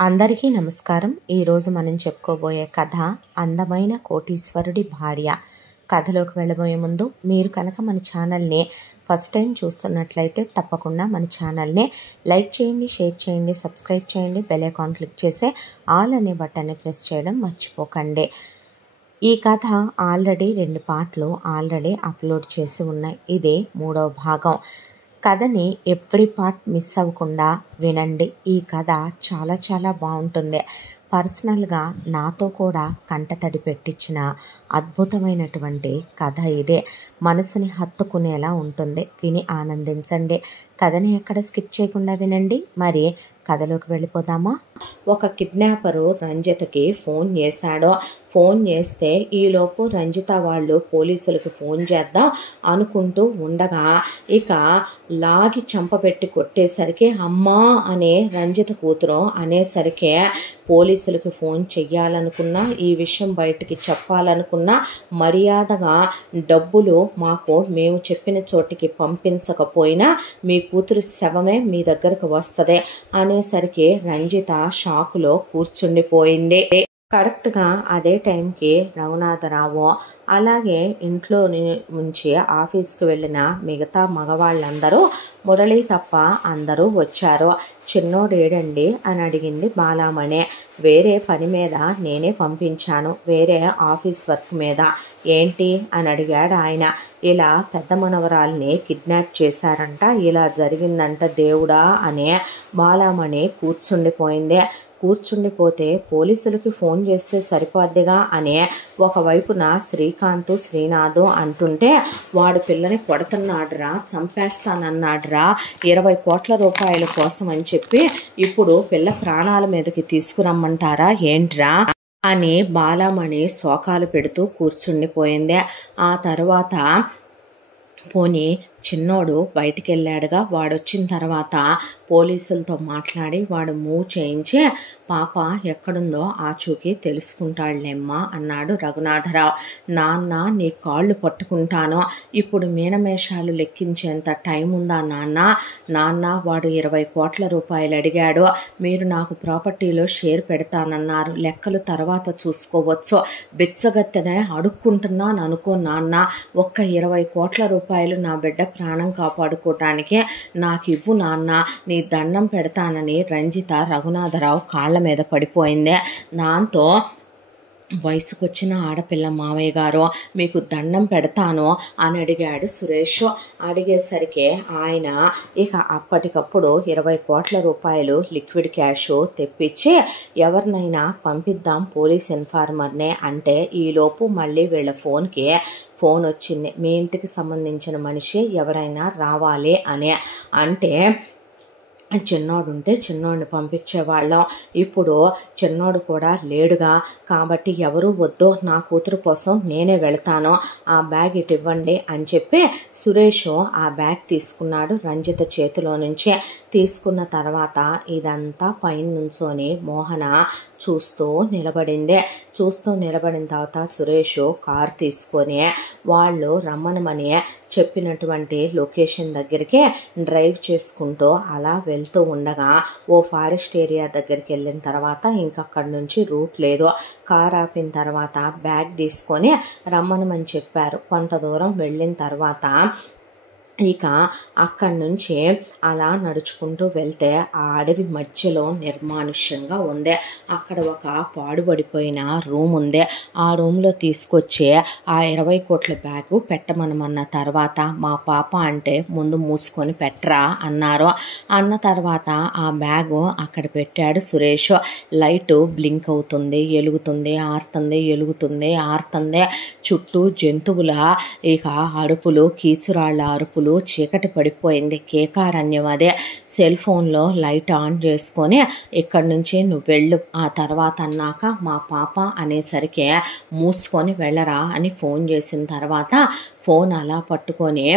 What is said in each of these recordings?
అందరికీ నమస్కారం. ఈరోజు మనం చెప్పుకోబోయే కథ అందమైన కోటీశ్వరుడి భార్య. కథలోకి వెళ్ళబోయే ముందు మీరు కనుక మన ఛానల్ని ఫస్ట్ టైం చూస్తున్నట్లయితే తప్పకుండా మన ఛానల్ని లైక్ చేయండి, షేర్ చేయండి, సబ్స్క్రైబ్ చేయండి, బెల్ ఐకాన్ క్లిక్ చేసి ఆల్ అనే బటన్ని ప్రెస్ చేయడం మర్చిపోకండి. ఈ కథ ఆల్రెడీ 2 పార్ట్లు అప్లోడ్ చేసి ఉన్నాయి. ఇది 3వ భాగం. కథని ఎవ్రీ పార్ట్ మిస్ అవ్వకుండా వినండి. ఈ కథ చాలా బాగుంటుంది. పర్సనల్గా నాతో కూడా కంటతడి పెట్టించిన అద్భుతమైనటువంటి కథ ఇదే. మనసుని హత్తుకునేలా ఉంటుంది. విని ఆనందించండి. కథని ఎక్కడ స్కిప్ చేయకుండా వినండి. మరి కథలోకి వెళ్ళిపోదామా? ఒక కిడ్నాపరు రంజితకి ఫోన్ చేశాడు. ఫోన్ చేస్తే ఈలోపు రంజిత వాళ్ళు పోలీసులకు ఫోన్ చేద్దాం అనుకుంటూ ఉండగా ఇక లాగి చంపబెట్టి కొట్టేసరికి అమ్మా అనే రంజిత కూతురు అనేసరికి పోలీసులకు ఫోన్ చెయ్యాలనుకున్నా, ఈ విషయం బయటికి చెప్పాలనుకున్నా మర్యాదగా డబ్బులు మాకు మేము చెప్పిన చోటికి పంపించకపోయినా మీ కూతురు శవమే మీ దగ్గరకు వస్తుంది అనేసరికి రంజిత షాకులో కూర్చుండిపోయింది. కరెక్ట్గా అదే టైంకి రఘునాథరావు అలాగే ఇంట్లో నుంచి ఆఫీస్కి వెళ్ళిన మిగతా మగవాళ్ళందరూ మురళి తప్ప అందరూ వచ్చారు. చిన్నోడేడండి అని అడిగింది బాలామణి. వేరే పని మీద నేనే పంపించాను, వేరే ఆఫీస్ వర్క్ మీద. ఏంటి అని అడిగాడు ఆయన. ఇలా పెద్ద మనవరాల్ని కిడ్నాప్ చేశారంట, ఇలా జరిగిందంట దేవుడా అనే బాలామణి కూర్చుండిపోతే పోలీసులకి ఫోన్ చేస్తే సరిపోద్దిగా అనే ఒకవైపున శ్రీకాంత్ శ్రీనాథ్ అంటుంటే వాడు పిల్లని కొడుతున్నాడురా, చంపేస్తానన్నాడురా, 20 కోట్ల రూపాయల కోసం అని చెప్పి ఇప్పుడు పిల్ల ప్రాణాల మీదకి తీసుకురమ్మంటారా ఏంట్రా అని బాలామణి శోకాలు పెడుతూ కూర్చుండిపోయింది. ఆ తర్వాత పోనీ చిన్నోడు బయటికి వెళ్ళాడుగా, వాడొచ్చిన తర్వాత పోలీసులతో మాట్లాడి వాడు మూవ్ చేయించి పాప ఎక్కడుందో ఆచూకీ తెలుసుకుంటాడులేమ్మా అన్నాడు రఘునాథరావు. నాన్న నీ కాళ్ళు పట్టుకుంటాను, ఇప్పుడు మీనమేషాలు లెక్కించేంత టైం ఉందా నాన్న వాడు 20 కోట్ల రూపాయలు అడిగాడు, మీరు నాకు ప్రాపర్టీలో షేర్ పెడతానన్నారు, లెక్కలు తర్వాత చూసుకోవచ్చు, బిచ్చగత్తెనే అడుక్కుంటున్నాను అనుకో నాన్న, ఒక్క 20 కోట్ల రూపాయలు నా బిడ్డ ప్రాణం కాపాడుకోవటానికి నాకు ఇవ్వు నాన్న, నీ దండం పెడతానని రంజిత రఘునాథరావు కాళ్ళ మీద పడిపోయింది. దాంతో వయసుకొచ్చిన ఆడపిల్ల మావయ్య గారు మీకు దండం పెడతాను అని అడిగాడు సురేష్. అడిగేసరికి ఆయన ఇక అప్పటికప్పుడు 20 కోట్ల రూపాయలు లిక్విడ్ క్యాష్ తెప్పించి ఎవరినైనా పంపిద్దాం పోలీస్ ఇన్ఫార్మర్నే అంటే ఈలోపు మళ్ళీ వీళ్ళ ఫోన్ వచ్చింది. మీ ఇంటికి సంబంధించిన మనిషి ఎవరైనా రావాలి అని అంటే చిన్నోడు ఉంటే చిన్నోడిని పంపించేవాళ్ళం, ఇప్పుడు చిన్నోడు కూడా లేడుగా కాబట్టి ఎవరు వద్దు, నా కూతురు కోసం నేనే వెళతాను, ఆ బ్యాగ్ ఇటు ఇవ్వండి అని చెప్పి సురేష్ ఆ బ్యాగ్ తీసుకున్నాడు రంజిత చేతిలో నుంచి. తీసుకున్న తర్వాత ఇదంతా పైన నుంచొని మోహన చూస్తూ నిలబడిన తర్వాత సురేష్ కారు తీసుకొని వాళ్ళు రమ్మనమని చెప్పినటువంటి లొకేషన్ దగ్గరికి డ్రైవ్ చేసుకుంటూ అలా వెళ్తూ ఉండగా ఓ ఫారెస్ట్ ఏరియా దగ్గరికి వెళ్ళిన తర్వాత ఇంకక్కడి నుంచి రూట్ లేదు. కార్ ఆపిన తర్వాత బ్యాగ్ తీసుకొని రమ్మనమని చెప్పారు. కొంత దూరం వెళ్ళిన తర్వాత ఇక అక్కడి నుంచి అలా నడుచుకుంటూ వెళ్తే ఆ అడవి మధ్యలో నిర్మానుష్యంగా ఉంది. అక్కడ ఒక పాడుబడిపోయిన రూమ్ ఉంది. ఆ రూమ్లో తీసుకొచ్చి ఆ 20 కోట్ల బ్యాగు పెట్టమనమన్న తర్వాత మా పాప అంటే ముందు మూసుకొని పెట్టరా అన్నారు. అన్న తర్వాత ఆ బ్యాగు అక్కడ పెట్టాడు సురేష్. లైటు బ్లింక్ అవుతుంది, ఎలుగుతుంది, ఆరుతుంది. చుట్టూ జంతువుల ఇక అరుపులు, కీచురాళ్ళ అరుపులు, చీకటి పడిపోయింది, కేకారణ్యం. అదే సెల్ ఫోన్లో లైట్ ఆన్ చేసుకొని ఇక్కడి నుంచి నువ్వు వెళ్ళు, ఆ తర్వాత అన్నాక మా పాప అనేసరికి మూసుకొని వెళ్ళరా అని ఫోన్ చేసిన తర్వాత ఫోన్ అలా పట్టుకొని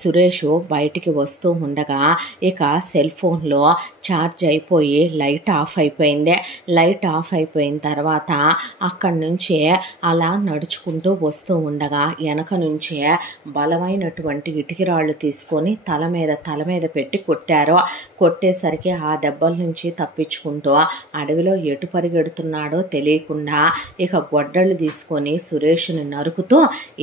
సురేష్ బయటికి వస్తూ ఉండగా ఇక సెల్ ఫోన్లో ఛార్జ్ అయిపోయి లైట్ ఆఫ్ అయిపోయింది. లైట్ ఆఫ్ అయిపోయిన తర్వాత అక్కడి నుంచి అలా నడుచుకుంటూ వస్తూ ఉండగా వెనక నుంచే బలమైనటువంటి ఇటుకిరాళ్ళు తీసుకొని తల మీద పెట్టి కొట్టారు. కొట్టేసరికి ఆ దెబ్బల నుంచి తప్పించుకుంటూ అడవిలో ఎటు పరిగెడుతున్నాడో తెలియకుండా ఇక గొడ్డళ్ళు తీసుకొని సురేష్ని నరుకుతూ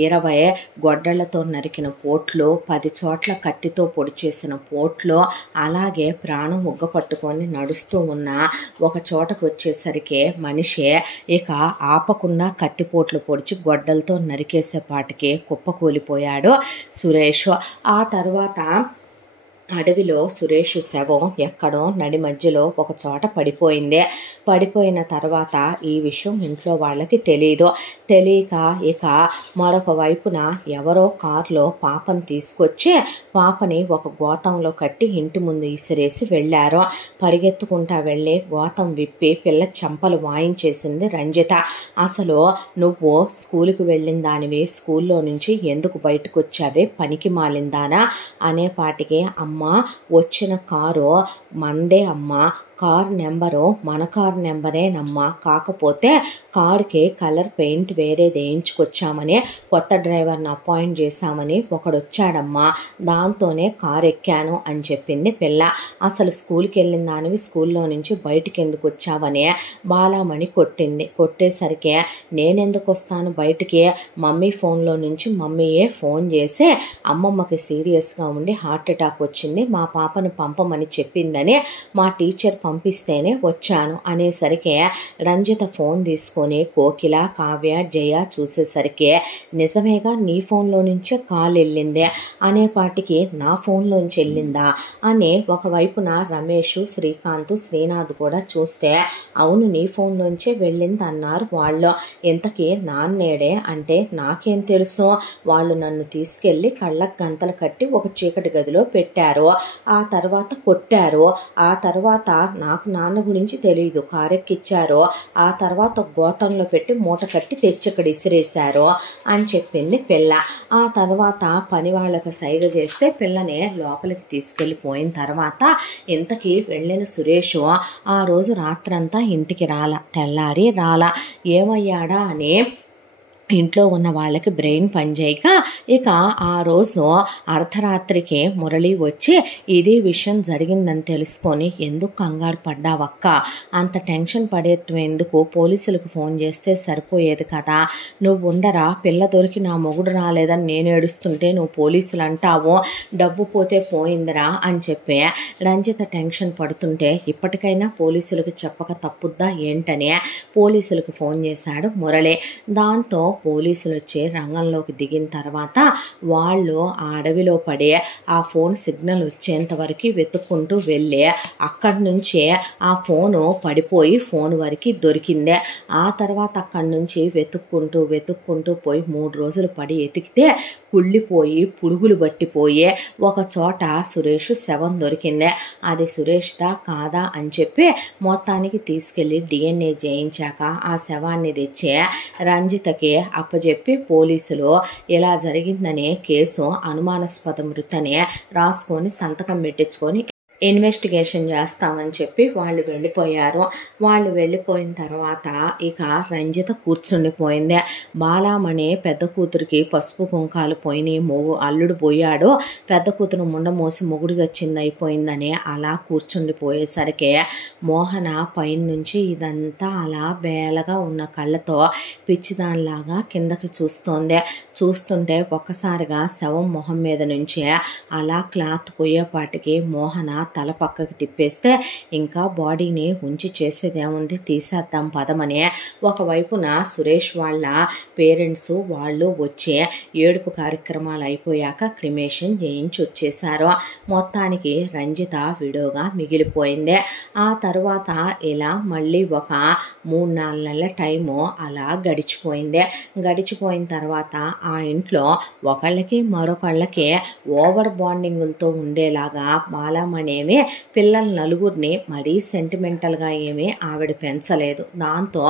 20 గొడ్డళ్లతో నరికిన పోట్లు, 10 చోట్ల కత్తితో పొడి చేసిన పోట్లు, అలాగే ప్రాణం ఉగ్గపట్టుకొని నడుస్తూ ఉన్న ఒక చోటకు వచ్చేసరికి మనిషి ఇక ఆపకుండా కత్తిపోట్లు పొడిచి గొడ్డలతో నరికేసేపాటికి కుప్పకూలిపోయాడు సురేష్. ఆ తర్వాత అడవిలో సురేష్ శవం ఎక్కడో నడి మధ్యలో ఒక చోట పడిపోయింది. పడిపోయిన తర్వాత ఈ విషయం ఇంట్లో వాళ్ళకి తెలియక ఇక మరొక వైపున ఎవరో కారులో పాపను తీసుకొచ్చి పాపని ఒక గోతంలో కట్టి ఇంటి ముందు ఇసిరేసి వెళ్ళారు. పరిగెత్తుకుంటా వెళ్ళి గోతం విప్పి పిల్ల చెంపలు వాయించేసింది రంజిత. అసలు నువ్వు స్కూలుకి వెళ్ళిన దానివి, స్కూల్లో నుంచి ఎందుకు బయటకు వచ్చావే పనికి మాలిందానా అనేపాటికి అమ్మ వచ్చిన కారు మందే అమ్మ, కార్ నెంబరు మన కార్ నెంబరేనమ్మా, కాకపోతే కారుకి కలర్ పెయింట్ వేరేది వేయించుకొచ్చామని కొత్త డ్రైవర్ని అపాయింట్ చేశామని ఒకడు వచ్చాడమ్మా, దాంతోనే కారు ఎక్కాను అని చెప్పింది పిల్ల. అసలు స్కూల్కి వెళ్ళిన దానివి స్కూల్లో నుంచి బయటికి ఎందుకు వచ్చావని బాలామణి కొట్టింది. కొట్టేసరికి నేనెందుకు వస్తాను బయటికి, మమ్మీ ఫోన్లో నుంచి మమ్మీయే ఫోన్ చేసి అమ్మమ్మకి సీరియస్గా ఉండి హార్ట్ అటాక్ వచ్చింది, మా పాపను పంపమని చెప్పిందని మా టీచర్ పంపిస్తేనే వచ్చాను అనేసరికి రంజిత ఫోన్ తీసుకొని కోకిల, కావ్య, జయ చూసేసరికి నిజమేగా నీ ఫోన్లో నుంచే కాల్ వెళ్ళింది అనేపాటికి నా ఫోన్లోంచి వెళ్ళిందా అని ఒకవైపున రమేష్, శ్రీకాంత్, శ్రీనాథ్ కూడా చూస్తే అవును నీ ఫోన్లోంచే వెళ్ళింది అన్నారు వాళ్ళు. ఇంతకీ నాన్నేడే అంటే నాకేం తెలుసు, వాళ్ళు నన్ను తీసుకెళ్ళి కళ్ళకు గంతలు కట్టి ఒక చీకటి గదిలో పెట్టారు, ఆ తర్వాత కొట్టారు, ఆ తర్వాత నాకు నాన్న గురించి తెలియదు, కారెక్కిచ్చారు, ఆ తర్వాత గోతంలో పెట్టి మూట కట్టి తెచ్చి ఇక్కడ ఇసిరేశారు అని చెప్పింది పిల్ల. ఆ తర్వాత పని వాళ్ళకు సైగ చేస్తే పిల్లని లోపలికి తీసుకెళ్ళిపోయిన తర్వాత ఇంతకీ వెళ్ళిన సురేష్ ఆ రోజు రాత్రంతా ఇంటికి తెల్లారి ఏమయ్యాడా అని ఇంట్లో ఉన్న వాళ్ళకి బ్రెయిన్ పనిచేయక ఇక ఆ రోజు అర్ధరాత్రికి మురళి వచ్చి ఇదే విషయం జరిగిందని తెలుసుకొని ఎందుకు కంగారు పడ్డావక్క, అంత టెన్షన్ పడేటం ఎందుకు, పోలీసులకు ఫోన్ చేస్తే సరిపోయేది కదా, నువ్వు ఉండరా, పిల్ల దొరికి నా మొగుడు రాలేదని నేను ఏడుస్తుంటే నువ్వు పోలీసులు అంటావు, డబ్బు పోతే పోయిందిరా అని చెప్పి రంజిత టెన్షన్ పడుతుంటే ఇప్పటికైనా పోలీసులకు చెప్పక తప్పుద్దా ఏంటని పోలీసులకు ఫోన్ చేశాడు మురళి. దాంతో పోలీసులు వచ్చి రంగంలోకి దిగిన తర్వాత వాళ్ళు ఆ అడవిలో పడి ఆ ఫోన్ సిగ్నల్ వచ్చేంత వరకు వెతుక్కుంటూ వెళ్ళి అక్కడి నుంచే ఆ ఫోను పడిపోయి ఫోన్ వరకు దొరికింది. ఆ తర్వాత అక్కడి నుంచి వెతుక్కుంటూ పోయి 3 రోజులు పడి ఎతికితే కుళ్ళిపోయి పురుగులు పట్టిపోయి ఒక చోట సురేష్ శవం దొరికింది. అది సురేష్దా కాదా అని చెప్పి మొత్తానికి తీసుకెళ్ళి DNA చేయించాక ఆ శవాన్ని తెచ్చి రంజితకి అప్పచెప్పి పోలీసులు ఇలా జరిగిందనే కేసు అనుమానాస్పద మృతని రాసుకొని సంతకం పెట్టించుకొని ఇన్వెస్టిగేషన్ చేస్తామని చెప్పి వాళ్ళు వెళ్ళిపోయారు. వాళ్ళు వెళ్ళిపోయిన తర్వాత ఇక రంజిత కూర్చుండిపోయింది. బాలామణి పెద్ద కూతురికి పసుపు కుంకాలు పోయినాయి, అల్లుడు పోయాడు, పెద్ద కూతురు ముండ మోసి మొగుడు చచ్చింది అయిపోయిందని అలా కూర్చుండిపోయేసరికి మోహన పైన నుంచి ఇదంతా అలా బేలగా ఉన్న కళ్ళతో పిచ్చిదానిలాగా కిందకి చూస్తుంటే ఒక్కసారిగా శవం మొహం మీద నుంచి అలా క్లాత్ పోయేపాటికి మోహన తల పక్కకి తిప్పేస్తే ఇంకా బాడీని ఉంచి చేసేదేముంది, తీసేద్దాం పదమని ఒకవైపున సురేష్ వాళ్ళ పేరెంట్స్ వాళ్ళు వచ్చి ఏడుపు కార్యక్రమాలు అయిపోయాక క్రిమేషన్ చేయించి వచ్చేసారు. మొత్తానికి రంజిత విడోగా మిగిలిపోయింది. ఆ తర్వాత ఇలా మళ్ళీ ఒక 3-4 నెలల టైము అలా గడిచిపోయిన తర్వాత ఆ ఇంట్లో ఒకళ్ళకి మరొకళ్ళకి ఓవర్ బాండింగులతో ఉండేలాగా బాలామణి ఏమీ పిల్లల నలుగురిని మరీ సెంటిమెంటల్గా ఏమీ ఆవిడ పెంచలేదు. దాంతో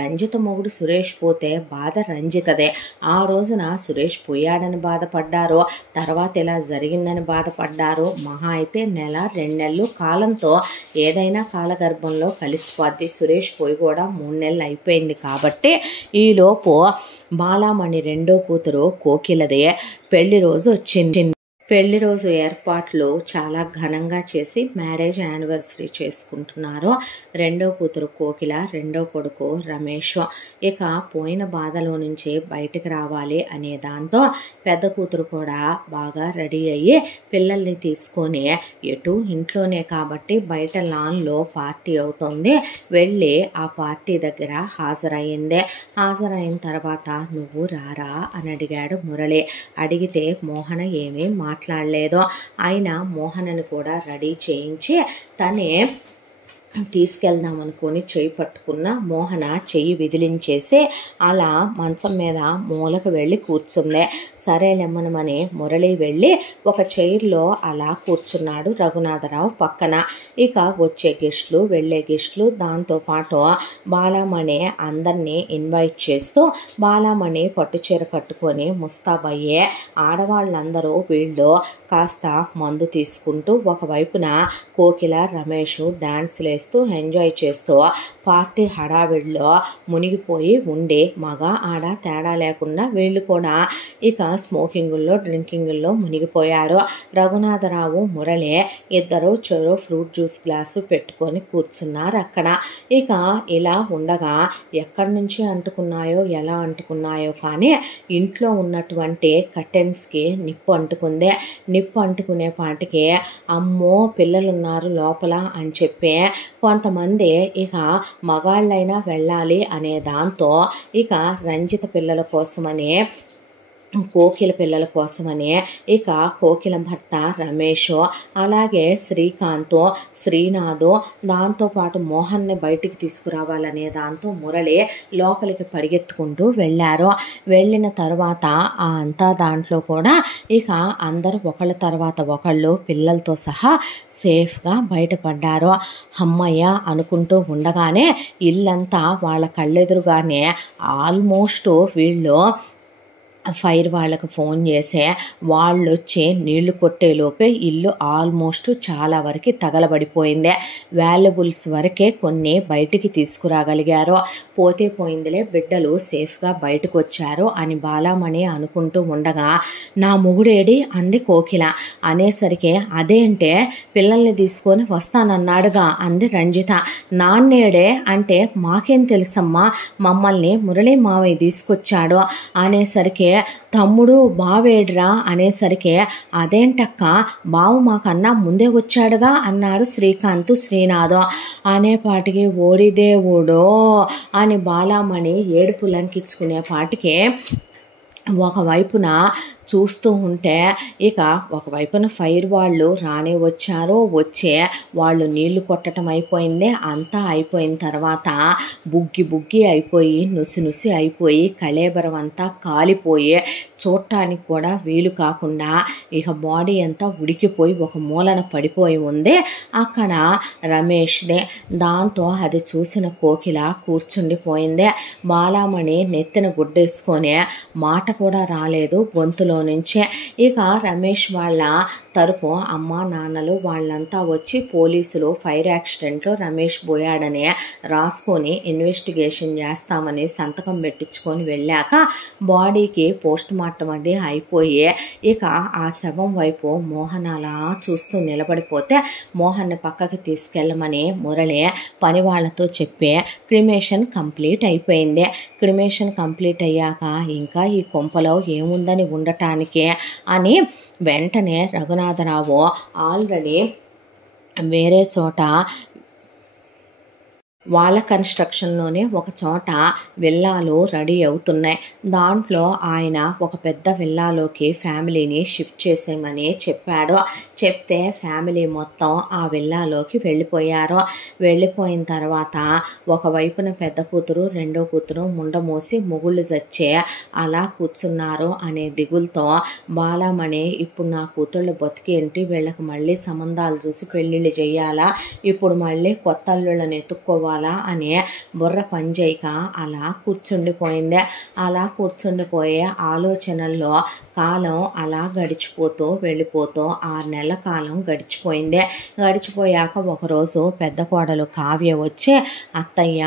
రంజిత మొగుడు సురేష్ పోతే బాధ రంజితదే. ఆ రోజున సురేష్ పోయాడని బాధపడ్డారు, తర్వాత ఇలా జరిగిందని బాధపడ్డారు. మహా అయితే నెల 2 నెలలు కాలంతో ఏదైనా కాలగర్భంలో కలిసిపోద్ది. సురేష్ పోయి కూడా 3 నెలలు అయిపోయింది కాబట్టి ఈలోపు బాలామణి రెండో కూతురు కోకిలదే పెళ్లి రోజు వచ్చింది. పెళ్లి రోజు ఏర్పాట్లు చాలా ఘనంగా చేసి మ్యారేజ్ యానివర్సరీ చేసుకుంటున్నారు. రెండో కూతురు కోకిల, రెండో కొడుకు రమేష్. ఇక పోయిన బాధలో నుంచి బయటకు రావాలి అనే దాంతో పెద్ద కూతురు కూడా బాగా రెడీ అయ్యి పిల్లల్ని తీసుకొని ఎటు ఇంట్లోనే కాబట్టి బయట లాన్లో పార్టీ అవుతుంది, వెళ్ళి ఆ పార్టీ దగ్గర హాజరయ్యింది. హాజరైన తర్వాత నువ్వు రారా అని అడిగాడు మురళి. అడిగితే మోహన ఏమీ మాట్లాడలేదు. అయినా మోహనని కూడా రెడీ చేయించి తనే తీసుకెళ్దాం అనుకొని చెయ్యి పట్టుకున్న మోహన చెయ్యి విదిలించేసి అలా మంచం మీద మూలకు వెళ్ళి కూర్చుంది. సరేలేమ్మనమని మురళి వెళ్ళి ఒక చైర్లో అలా కూర్చున్నాడు రఘునాథరావు పక్కన. ఇక వచ్చే గెస్టులు, వెళ్ళే గెస్టులు, దాంతోపాటు బాలామణి అందరినీ ఇన్వైట్ చేస్తూ బాలామణి పట్టుచీర కట్టుకొని ముస్తాబయ్యే ఆడవాళ్ళందరూ వీళ్ళు కాస్త మందు తీసుకుంటూ ఒకవైపున కోకిల, రమేష్ డాన్సులు వేస్తూ ఎంజాయ్ చేస్తూ పార్టీ హడావిడిలో మునిగిపోయి ఉండి మగ ఆడ తేడా లేకుండా వీళ్ళు కూడా ఇక స్మోకింగుల్లో, డ్రింకింగుల్లో మునిగిపోయారు. రఘునాథరావు, మురళి ఇద్దరు చెరో ఫ్రూట్ జ్యూస్ గ్లాసు పెట్టుకొని కూర్చున్నారు అక్కడ. ఇక ఇలా ఉండగా ఎక్కడి నుంచి అంటుకున్నాయో, ఎలా అంటుకున్నాయో కానీ ఇంట్లో ఉన్నటువంటి కర్టెన్స్కి నిప్పు అంటుకుంది. నిప్పు అంటుకునే పాటికి అమ్మో పిల్లలున్నారు లోపల అని చెప్పి కొంతమంది ఇక మగాళ్ళైనా వెళ్ళాలి అనే దాంతో ఇక రంజిత పిల్లల కోసమని, కోకిల పిల్లల కోసమని ఇక కోకిల భర్త రమేష్, అలాగే శ్రీకాంత్, శ్రీనాథ్, దాంతోపాటు మోహన్ని బయటికి తీసుకురావాలనే దాంతో మురళి లోపలికి పరిగెత్తుకుంటూ వెళ్ళారు. వెళ్ళిన తర్వాత ఆ అంతా దాంట్లో కూడా ఇక అందరూ ఒకళ్ళ తర్వాత ఒకళ్ళు పిల్లలతో సహా సేఫ్గా బయటపడ్డారు. అమ్మయ్య అనుకుంటూ ఉండగానే ఇల్లంతా వాళ్ళ కళ్ళెదురుగానే ఆల్మోస్ట్ వీళ్ళు ఫైర్ వాళ్ళకు ఫోన్ చేసే వాళ్ళు వచ్చి నీళ్లు కొట్టేలోపే ఇల్లు ఆల్మోస్ట్ చాలా వరకు తగలబడిపోయింది. వాల్యుబుల్స్ వరకే కొన్ని బయటికి తీసుకురాగలిగారు. పోతే పోయిందిలే బిడ్డలు సేఫ్గా బయటకు వచ్చారు అని బాలామణి అనుకుంటూ ఉండగా నా మొగుడేడి అంది కోకిల. అనేసరికి అదేంటే పిల్లల్ని తీసుకొని వస్తానన్నాడుగా అంది రంజిత. నాన్నేడే అంటే మాకేం తెలుసమ్మా, మమ్మల్ని మురళి మావయ్య తీసుకొచ్చాడు అనేసరికి తమ్ముడు బావేడ్రా అనేసరికి అదేంటక్క బావు మాకన్నా ముందే వచ్చాడుగా అన్నాడు శ్రీకాంత్, శ్రీనాథ్. అనేపాటికి ఓడిదేవుడో అని బాలామణి ఏడుపు లంకించుకునే పాటికి ఒకవైపున చూస్తూ ఉంటే ఇక ఒకవైపున ఫైర్ వాళ్ళు రానే వచ్చారో, వచ్చే వాళ్ళు నీళ్లు కొట్టడం అయిపోయింది. అంతా అయిపోయిన తర్వాత బుగ్గి బుగ్గి అయిపోయి నుసి నుసి అయిపోయి కళేబరం అంతా కాలిపోయి చూడటానికి కూడా వీలు కాకుండా ఇక బాడీ అంతా ఉడికిపోయి ఒక మూలన పడిపోయి ఉంది అక్కడ రమేష్దే. దాంతో అది చూసిన కోకిల కూర్చుండిపోయింది. బాలామణి నెత్తిన గుడ్డేసుకొని మాట కూడా రాలేదు గొంతులో నుంచే. ఇక రమేష్ వాళ్ళ తరపు అమ్మ నాన్నలు వాళ్ళంతా వచ్చి పోలీసులు ఫైర్ యాక్సిడెంట్లో రమేష్ పోయాడని రాసుకొని ఇన్వెస్టిగేషన్ చేస్తామని సంతకం పెట్టించుకొని వెళ్ళాక బాడీకి పోస్ట్ మార్టం అది అయిపోయి ఇక ఆ శవం వైపు మోహన్ అలా చూస్తూ నిలబడిపోతే మోహన్ని పక్కకి తీసుకెళ్ళమని మురళి పని వాళ్ళతో చెప్పి క్రిమేషన్ కంప్లీట్ అయిపోయింది. క్రిమేషన్ కంప్లీట్ అయ్యాక ఇంకా ఈ కొంపలో ఏముందని ఉండటానికి అని వెంటనే రఘునాథరావు ఆల్రెడీ వేరే చోట వాళ్ళ కన్స్ట్రక్షన్లోనే ఒక చోట విల్లాలు రెడీ అవుతున్నాయి. దాంట్లో ఆయన ఒక పెద్ద విల్లాలోకి ఫ్యామిలీని షిఫ్ట్ చేసేయమని చెప్పాడు. చెప్తే ఫ్యామిలీ మొత్తం ఆ విల్లాలోకి వెళ్ళిపోయారు. వెళ్ళిపోయిన తర్వాత ఒకవైపున పెద్ద కూతురు రెండో కూతురు ముండ మోసి మొగుళ్ళు చచ్చే అలా కూర్చున్నారు అనే దిగులతో బాలమణి ఇప్పుడు నా కూతుళ్ళు బతికేంటి, వీళ్ళకి మళ్ళీ సంబంధాలు చూసి పెళ్ళిళ్ళు చేయాలా, ఇప్పుడు మళ్ళీ కొత్త అల్లుళ్ళని ఎత్తుక్కోవాలా అనే బుర్ర పనిచేయక అలా కూర్చుండిపోయింది. అలా కూర్చుండిపోయే ఆలోచనల్లో కాలం అలా గడిచిపోతూ వెళ్ళిపోతూ 6 నెలల కాలం గడిచిపోయింది. గడిచిపోయాక ఒకరోజు పెద్ద కోడలు కావ్య వచ్చి అత్తయ్య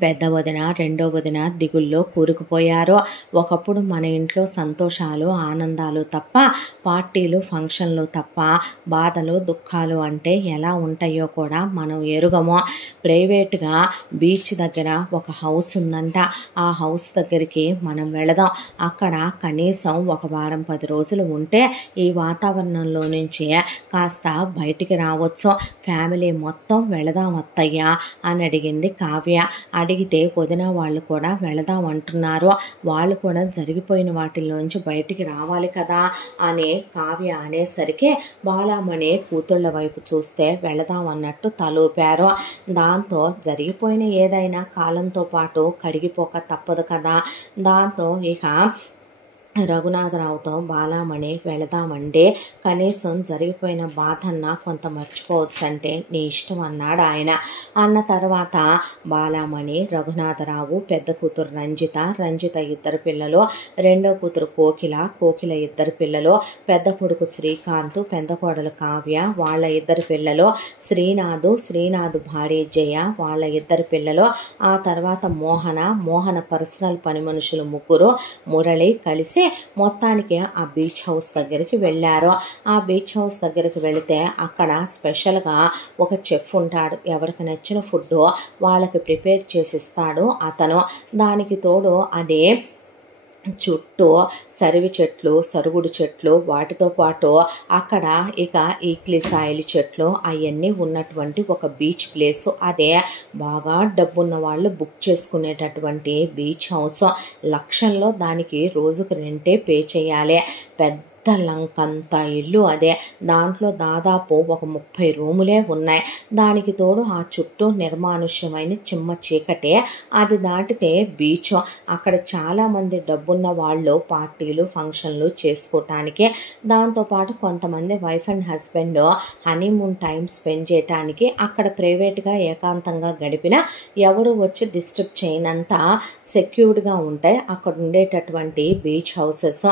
పెద్ద వదిన రెండో వదిన దిగుల్లో కూరుకుపోయారు. ఒకప్పుడు మన ఇంట్లో సంతోషాలు ఆనందాలు తప్ప, పార్టీలు ఫంక్షన్లు తప్ప, బాధలు దుఃఖాలు అంటే ఎలా ఉంటాయో కూడా మనం ఎరుగము. ప్రైవేట్గా బీచ్ దగ్గర ఒక హౌస్ ఉందంట. ఆ హౌస్ దగ్గరికి మనం వెళదాం. అక్కడ కనీసం ఒక వారం 10 రోజులు ఉంటే ఈ వాతావరణంలో నుంచి కాస్త బయటికి రావచ్చు. ఫ్యామిలీ మొత్తం వెళదాం అత్తయ్య అని అడిగింది కావ్య. అడిగితే వదిన వాళ్ళు కూడా వెళదాం అంటున్నారు. వాళ్ళు కూడా జరిగిపోయిన వాటిల్లోంచి బయటికి రావాలి కదా అని కావ్య అనేసరికి బాలమణి కూతుళ్ళ వైపు చూస్తే వెళదాం అన్నట్టు తలూపారు. దాంతో జరిగిపోయిన ఏదైనా కాలంతో పాటు కడిగిపోక తప్పదు కదా. దాంతో ఇక రఘునాథరావుతో బాలమణి వెళదామంటే కనీసం జరిగిపోయిన బాధన్నా కొంత మర్చిపోవచ్చు అంటే నీ ఇష్టం అన్నాడు ఆయన. అన్న తర్వాత బాలమణి, రఘునాథరావు, పెద్ద కూతురు రంజిత 2 పిల్లలు, రెండో కూతురు కోకిల 2 పిల్లలు, పెద్ద కొడుకు శ్రీకాంత్, పెద్ద కోడలు కావ్య వాళ్ళ 2 పిల్లలు, శ్రీనాథు భార్య జయ వాళ్ళ 2 పిల్లలు, ఆ తర్వాత మోహన పర్సనల్ పని మనుషులు 3, మురళి కలిసి మొత్తానికి ఆ బీచ్ హౌస్ దగ్గరికి వెళ్ళారు. ఆ బీచ్ హౌస్ దగ్గరికి వెళితే అక్కడ స్పెషల్గా ఒక చెఫ్ ఉంటాడు. ఎవరికి నచ్చిన ఫుడ్ వాళ్ళకి ప్రిపేర్ చేసిస్తాడు అతను. దానికి తోడు అదే చుట్టూ సరివి చెట్లు, సరుగుడు చెట్లు, వాటితో పాటు అక్కడ ఇక ఈక్లిసాయిల్ చెట్లు అవన్నీ ఉన్నటువంటి ఒక బీచ్ ప్లేస్. అదే బాగా డబ్బున్న వాళ్ళు బుక్ చేసుకునేటటువంటి బీచ్ హౌస్. లక్షల్లో దానికి రోజుకు రెంటే పే చేయాలి. పెద్ద లంకంత ఇల్లు అదే. దాంట్లో దాదాపు ఒక 30 రూములే ఉన్నాయి. దానికి తోడు ఆ చుట్టూ నిర్మానుష్యమైన చిమ్మ చీకటే. అది దాటితే బీచ్. అక్కడ చాలామంది డబ్బున్న వాళ్ళు పార్టీలు ఫంక్షన్లు చేసుకోవటానికి, దాంతోపాటు కొంతమంది wife and husband honeymoon time spend చేయటానికి అక్కడ ప్రైవేట్గా ఏకాంతంగా గడిపిన ఎవరు వచ్చి డిస్టర్బ్ చేయనంత సెక్యూర్డ్గా ఉంటాయి అక్కడ ఉండేటటువంటి బీచ్ హౌసెస్.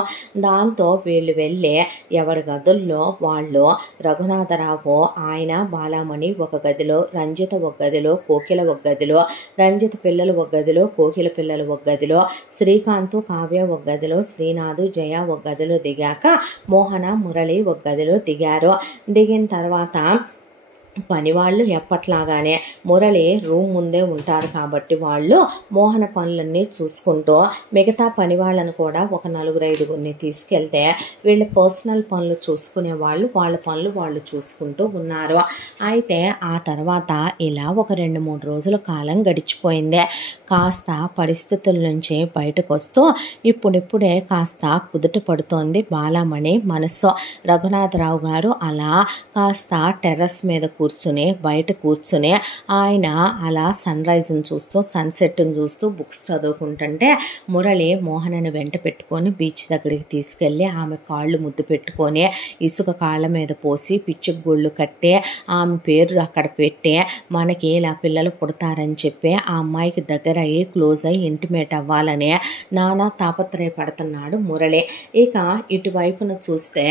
దాంతో వీళ్ళు వెళ్ళి ఎవరి గదుల్లో వాళ్ళు, రఘునాథరావు ఆయన బాలమణి ఒక గదిలో, రంజిత ఒక గదిలో, కోకిల ఒక గదిలో, రంజిత పిల్లలు ఒక గదిలో, కోకిల పిల్లలు ఒక గదిలో, శ్రీకాంత్ కావ్య ఒక గదిలో, శ్రీనాథు జయ ఒక గదిలో దిగాక మోహన మురళి ఒక గదిలో దిగారు. దిగిన తర్వాత పనివాళ్ళు ఎప్పట్లాగానే మురళి రూమ్ ముందే ఉంటారు కాబట్టి వాళ్ళు మోహన పనులన్నీ చూసుకుంటూ, మిగతా పనివాళ్ళను కూడా ఒక 4-5 తీసుకెళ్తే వీళ్ళు పర్సనల్ పనులు చూసుకునే వాళ్ళు వాళ్ళ పనులు వాళ్ళు చూసుకుంటూ ఉన్నారు. అయితే ఆ తర్వాత ఇలా ఒక 2-3 రోజుల కాలం గడిచిపోయింది. కాస్త పరిస్థితుల నుంచి బయటకు వస్తూ ఇప్పుడిప్పుడే కాస్త కుదుట పడుతోంది బాలమణి మనసు. రఘునాథరావు గారు అలా కాస్త టెర్రస్ మీద బయట కూర్చుని ఆయన అలా సన్ రైజ్ని చూస్తూ సన్సెట్ని చూస్తూ బుక్స్ చదువుకుంటుంటే మురళి మోహనని వెంట పెట్టుకొని బీచ్ దగ్గరికి తీసుకెళ్ళి ఆమె కాళ్ళు ముద్దు పెట్టుకొని ఇసుక కాళ్ళ మీద పోసి పిచ్చికి గుళ్ళు కట్టి ఆమె పేరు అక్కడ పెట్టి మనకి ఇలా పిల్లలు పుడతారని చెప్పి ఆ అమ్మాయికి దగ్గర అయ్యి క్లోజ్ అయ్యి ఇంటిమేట్ అవ్వాలని నానా తాపత్రయపడుతున్నాడు మురళి. ఇక ఇటువైపున చూస్తే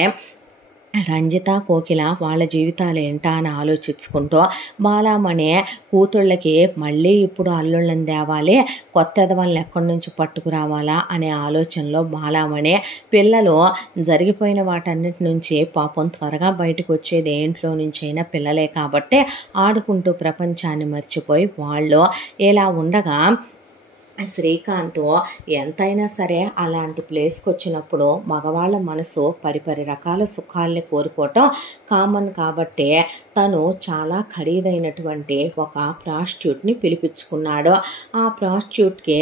రంజిత కోకిల వాళ్ళ జీవితాలు ఏంటా అని ఆలోచించుకుంటూ బాలమణి కూతుళ్ళకి మళ్ళీ ఇప్పుడు అల్లుళ్ళని తేవాలి, కొత్త ఎదవల్ని ఎక్కడి నుంచి పట్టుకురావాలా అనే ఆలోచనలో బాలమణి. పిల్లలు జరిగిపోయిన వాటన్నిటి నుంచి పాపం త్వరగా బయటకు వచ్చేది ఏంట్లో నుంచైనా పిల్లలే కాబట్టి ఆడుకుంటూ ప్రపంచాన్ని మర్చిపోయి వాళ్ళు ఇలా ఉండగా శ్రీకాంత్ ఎంతైనా సరే అలాంటి ప్లేస్కి వచ్చినప్పుడు మగవాళ్ళ మనసు పరిపరి రకాల సుఖాల్ని కోరుకోవటం కామన్ కాబట్టి తను చాలా ఖరీదైనటువంటి ఒక ప్రాస్టిట్యూట్ని పిలిపించుకున్నాడు. ఆ ప్రాస్టిట్యూట్కి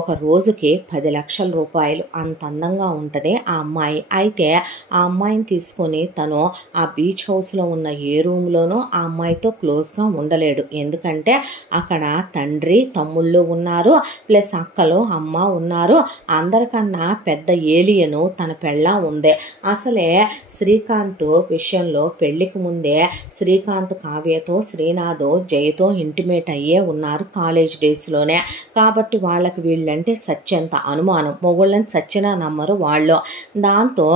ఒక రోజుకి 10 లక్షల రూపాయలు, అంత అందంగా ఉంటుంది ఆ అమ్మాయి. అయితే ఆ అమ్మాయిని తీసుకొని తను ఆ బీచ్ హౌస్లో ఉన్న ఏ రూమ్లోనూ ఆ అమ్మాయితో క్లోజ్గా ఉండలేడు. ఎందుకంటే అక్కడ తండ్రి తమ్ముళ్ళు ఉన్నారు, ప్లస్ అక్కలు అమ్మ ఉన్నారు. అందరికన్నా పెద్ద ఏలియను తన పెళ్ళాం ఉంది. అసలే శ్రీకాంత్ విషయంలో పెళ్లికి ముందే శ్రీకాంత్ కావ్యతో, శ్రీనాథ్ జయతో ఇంటిమేట్ అయ్యే ఉన్నారు కాలేజ్ డేస్లోనే. కాబట్టి వాళ్ళకి వీళ్ళంటే సత్యంత అనుమానం, మొగుళ్ళని చచ్చినా నమ్మరు వాళ్ళు. దాంతో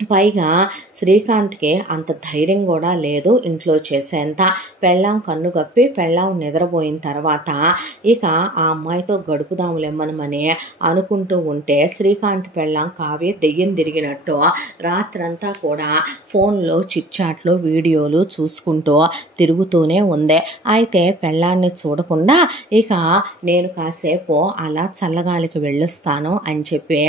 పైగా శ్రీకాంత్కి అంత ధైర్యం కూడా లేదు ఇంట్లో చేసేంత. పెళ్ళాం కన్ను గప్పి పెళ్ళాం నిద్రపోయిన తర్వాత ఇక ఆ అమ్మాయితో గడుపుదాములేమ్మనమని అనుకుంటూ ఉంటే శ్రీకాంత్ పెళ్ళాం కావ్య దెయ్యం తిరిగినట్టు రాత్రంతా కూడా ఫోన్లో చిట్చాట్లు వీడియోలు చూసుకుంటూ తిరుగుతూనే ఉంది. అయితే పెళ్ళాన్ని చూడకుండా ఇక నేను కాసేపు అలా చల్లగాలికి వెళ్ళొస్తాను అని చెప్పి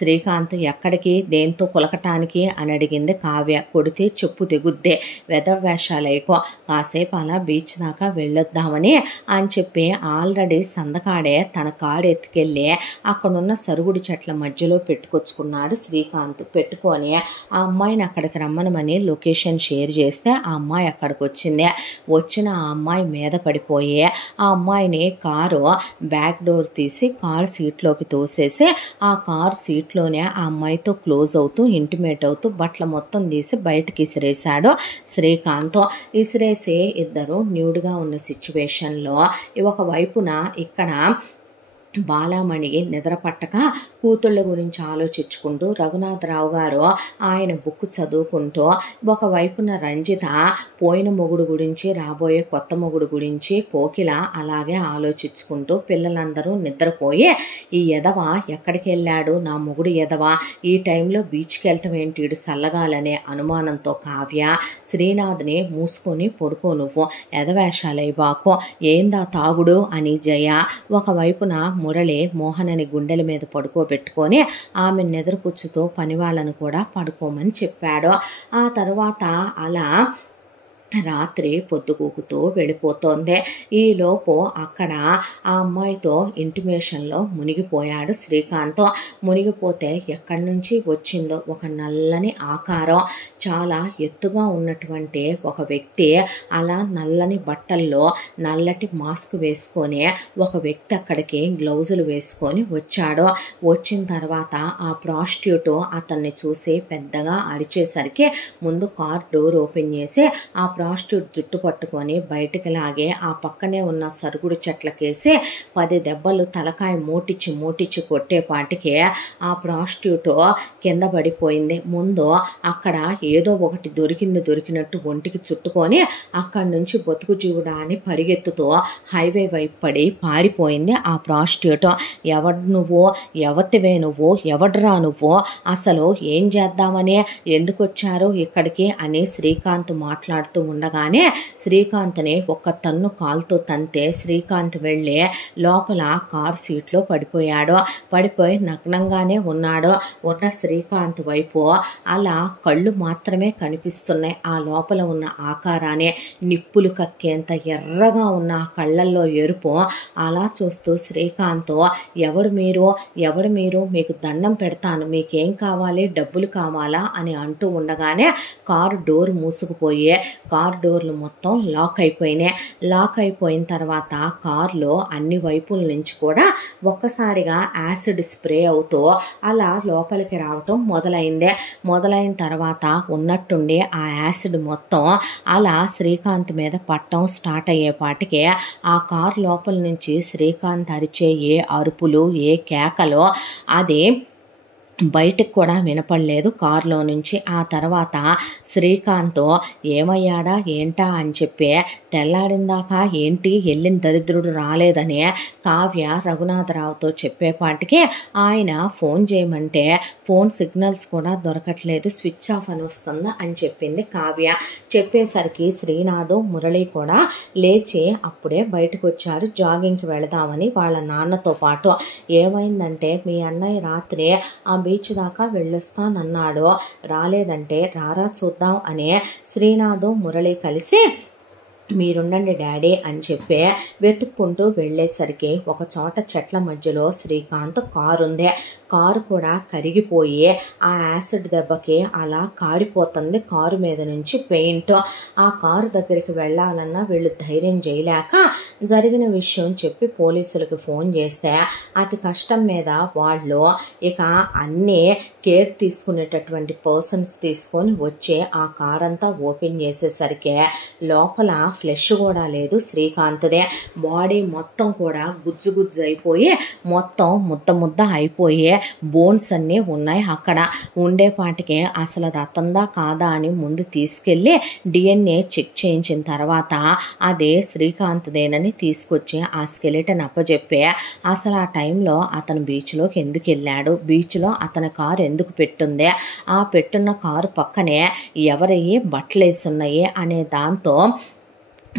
శ్రీకాంత్ ఎక్కడికి దేంతో కులకటానికి అని అడిగింది కావ్య. కొడితే చెప్పు తెగుద్దే, వేషాలైకో, కాసేపు అలా బీచ్ దాకా వెళ్ళొద్దామని అని చెప్పి ఆల్రెడీ సందకాడే తన కాడు ఎత్తుకెళ్ళి అక్కడున్న సరుగుడి చెట్ల మధ్యలో పెట్టుకొచ్చుకున్నాడు శ్రీకాంత్. పెట్టుకొని ఆ అమ్మాయిని అక్కడికి రమ్మనమని లొకేషన్ షేర్ చేస్తే ఆ అమ్మాయి అక్కడికి వచ్చింది. వచ్చిన ఆ అమ్మాయి మీద పడిపోయి ఆ అమ్మాయిని కారు బ్యాక్ డోర్ తీసి కారు సీట్లోకి తోసేసి ఆ కారు సీట్లోనే ఆ అమ్మాయితో క్లోజ్ అవుతూ ఇంటిమేట్ అవుతూ బట్టలు మొత్తం తీసి బయటకి ఇసిరేశాడు శ్రీకాంత్. ఇసిరేసి ఇద్దరు న్యూడ్గా ఉన్న సిచ్యువేషన్లో ఒకవైపున ఇక్కడ బాలామణి నిద్ర పట్టక కూతుళ్ళ గురించి ఆలోచించుకుంటూ రఘునాథరావు గారు ఆయన బుక్ చదువుకుంటూ ఒకవైపున రంజిత పోయిన మొగుడు గురించి, రాబోయే కొత్త మొగుడు గురించి, కోకిల అలాగే ఆలోచించుకుంటూ పిల్లలందరూ నిద్రపోయి ఈ ఎదవ ఎక్కడికి వెళ్ళాడు నా మొగుడు ఎదవ, ఈ టైంలో బీచ్కి వెళ్ళటం ఏంటి వీడు చల్లగాలనే అనుమానంతో కావ్య శ్రీనాథ్ని మూసుకొని పడుకో నువ్వు ఎదవేషాలై బాకో ఏందా తాగుడు అని జయ ఒకవైపున మురళి మోహనని గుండెల మీద పడుకోబెట్టుకొని ఆమె నిద్రపుచ్చుతో పనివాళ్ళను కూడా పడుకోమని చెప్పాడు. ఆ తర్వాత అలా రాత్రి పొద్దుగూకుతూ వెళ్ళిపోతోంది. ఈలోపు అక్కడ ఆ అమ్మాయితో ఇంటిమేషన్లో మునిగిపోయాడు శ్రీకాంత్. మునిగిపోతే ఎక్కడి నుంచి వచ్చిందో ఒక నల్లని ఆకారం, చాలా ఎత్తుగా ఉన్నటువంటి ఒక వ్యక్తి అలా నల్లని బట్టల్లో నల్లటి మాస్క్ వేసుకొని ఒక వ్యక్తి అక్కడికి గ్లౌజులు వేసుకొని వచ్చాడు. వచ్చిన తర్వాత ఆ ప్రాస్టిట్యూట్ అతన్ని చూసి పెద్దగా అరిచేసరికి ముందు కార్ డోర్ ఓపెన్ చేసి ఆ ప్రాస్టిట్యూట్ జుట్టు పట్టుకొని బయటికి లాగే ఆ పక్కనే ఉన్న సరుగుడు చెట్లకేసి 10 దెబ్బలు తలకాయ మోటిచ్చి కొట్టేపాటికి ఆ ప్రాస్టిట్యూట్ కింద పడిపోయింది. ముందు అక్కడ ఏదో ఒకటి దొరికినట్టు ఒంటికి చుట్టుకొని అక్కడి నుంచి బతుకు జీవుడా అని పరిగెత్తుతూ హైవే వైపు పడి పారిపోయింది ఆ ప్రాస్టిట్యూట్. ఎవడు నువ్వు, ఎవతివే నువ్వు, ఎవడ్రా నువ్వు, అసలు ఏం చేద్దామని ఎందుకు వచ్చారు ఇక్కడికి అని శ్రీకాంత్ మాట్లాడుతూ ఉండగానే శ్రీకాంత్ని ఒక్క తన్ను కాలుతో తంతే శ్రీకాంత్ వెళ్ళి లోపల కార్ సీట్లో పడిపోయాడు. పడిపోయి నగ్నంగానే ఉన్నాడు. ఉన్న శ్రీకాంత్ వైపు అలా కళ్ళు మాత్రమే కనిపిస్తున్నాయి. ఆ లోపల ఉన్న ఆకారాన్ని నిప్పులు కక్కేంత ఎర్రగా ఉన్న ఆ కళ్ళల్లో ఎరుపు. అలా చూస్తూ శ్రీకాంత్ ఎవరు మీరు, మీకు దండం పెడతాను, మీకేం కావాలి, డబ్బులు కావాలా అని అంటూ ఉండగానే కారు డోర్ మూసుకుపోయి కార్ డోర్లు మొత్తం లాక్ అయిపోయినాయి. లాక్ అయిపోయిన తర్వాత కారులో అన్ని వైపుల నుంచి కూడా ఒక్కసారిగా యాసిడ్ స్ప్రే అవుతూ అలా లోపలికి రావటం మొదలైన తర్వాత ఉన్నట్టుండి ఆ యాసిడ్ మొత్తం అలా శ్రీకాంత్ మీద పట్టడం స్టార్ట్ అయ్యేపాటికి ఆ కారు లోపల నుంచి శ్రీకాంత్ అరిచే ఏ అరుపులు, ఏ కేకలు అది బయటికి కూడా వినపడలేదు కారులో నుంచి. ఆ తర్వాత శ్రీకాంత్ ఏమయ్యాడా ఏంటా అని చెప్పి తెల్లాడిందాకా ఏంటి వెళ్ళిన దరిద్రుడు రాలేదని కావ్య రఘునాథరావుతో చెప్పేపాటికి ఆయన ఫోన్ చేయమంటే ఫోన్ సిగ్నల్స్ కూడా దొరకట్లేదు, స్విచ్ ఆఫ్ అని వస్తుందా అని చెప్పింది కావ్య. చెప్పేసరికి శ్రీనాథ్ మురళి కూడా లేచి అప్పుడే బయటకు వచ్చారు జాగింగ్కి వెళదామని వాళ్ళ నాన్నతో పాటు. ఏమైందంటే మీ అన్నయ్య రాత్రి ఆ బీచ్ దాకా వెళ్ళొస్తానన్నాడు, రాలేదంటే రారా చూద్దాం అని శ్రీనాథ్ మురళి కలిసి మీరుండండి డాడీ అని చెప్పి వెతుక్కుంటూ వెళ్ళేసరికి ఒక చోట చెట్ల మధ్యలో శ్రీకాంత్ కారు ఉంది. కారు కూడా కరిగిపోయి ఆ యాసిడ్ దెబ్బకి అలా కారిపోతుంది కారు మీద నుంచి పెయింట్. ఆ కారు దగ్గరికి వెళ్ళాలన్నా వీళ్ళు ధైర్యం చేయలేక జరిగిన విషయం చెప్పి పోలీసులకు ఫోన్ చేస్తే అతి కష్టం మీద వాళ్ళు ఇక అన్నీ కేర్ తీసుకునేటటువంటి పర్సన్స్ తీసుకొని వచ్చి ఆ కార్ అంతా ఓపెన్ చేసేసరికి లోపల ఫ్లెష్ కూడా లేదు శ్రీకాంత్దే. బాడీ మొత్తం కూడా గుజ్జు గుజ్జు అయిపోయి మొత్తం ముద్ద ముద్ద అయిపోయి బోన్స్ అన్నీ ఉన్నాయి. అక్కడ ఉండేపాటికి అసలు అది అతందా కాదా అని ముందు తీసుకెళ్ళి DNA చెక్ చేయించిన తర్వాత అదే శ్రీకాంత్దేనని తీసుకొచ్చి ఆ స్కెలిటన్ అప్పచెప్పి అసలు ఆ టైంలో అతను బీచ్లోకి ఎందుకు వెళ్ళాడు, బీచ్లో అతని కారు ఎందుకు పెట్టుంది, ఆ పెట్టున్న కారు పక్కనే ఎవరయ్యి బట్టలు వేసున్నాయి అనే దాంతో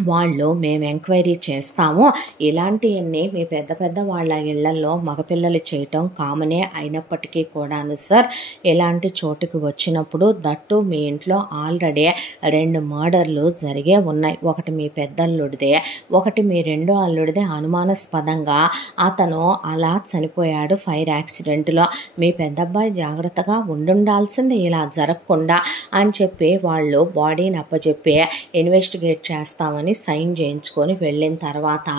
వాళ్ళు మేము ఎంక్వైరీ చేస్తాము. ఇలాంటివన్నీ మీ పెద్ద పెద్ద వాళ్ళ ఇళ్లలో మగపిల్లలు చేయటం కామనే అయినప్పటికీ కూడాను సార్ ఇలాంటి చోటుకి వచ్చినప్పుడు దట్టు మీ ఇంట్లో ఆల్రెడీ 2 మర్డర్లు జరిగే ఉన్నాయి. ఒకటి మీ పెద్దల్లుడిదే, ఒకటి మీ రెండో అల్లుడిదే. అనుమానాస్పదంగా అతను అలా చనిపోయాడు ఫైర్ యాక్సిడెంట్లో. మీ పెద్దబ్బాయి జాగ్రత్తగా ఉండాల్సింది ఇలా జరగకుండా అని చెప్పి వాళ్ళు బాడీని అప్పచెప్పి ఇన్వెస్టిగేట్ చేస్తామని సైన్ చేయించుకొని వెళ్ళిన తర్వాత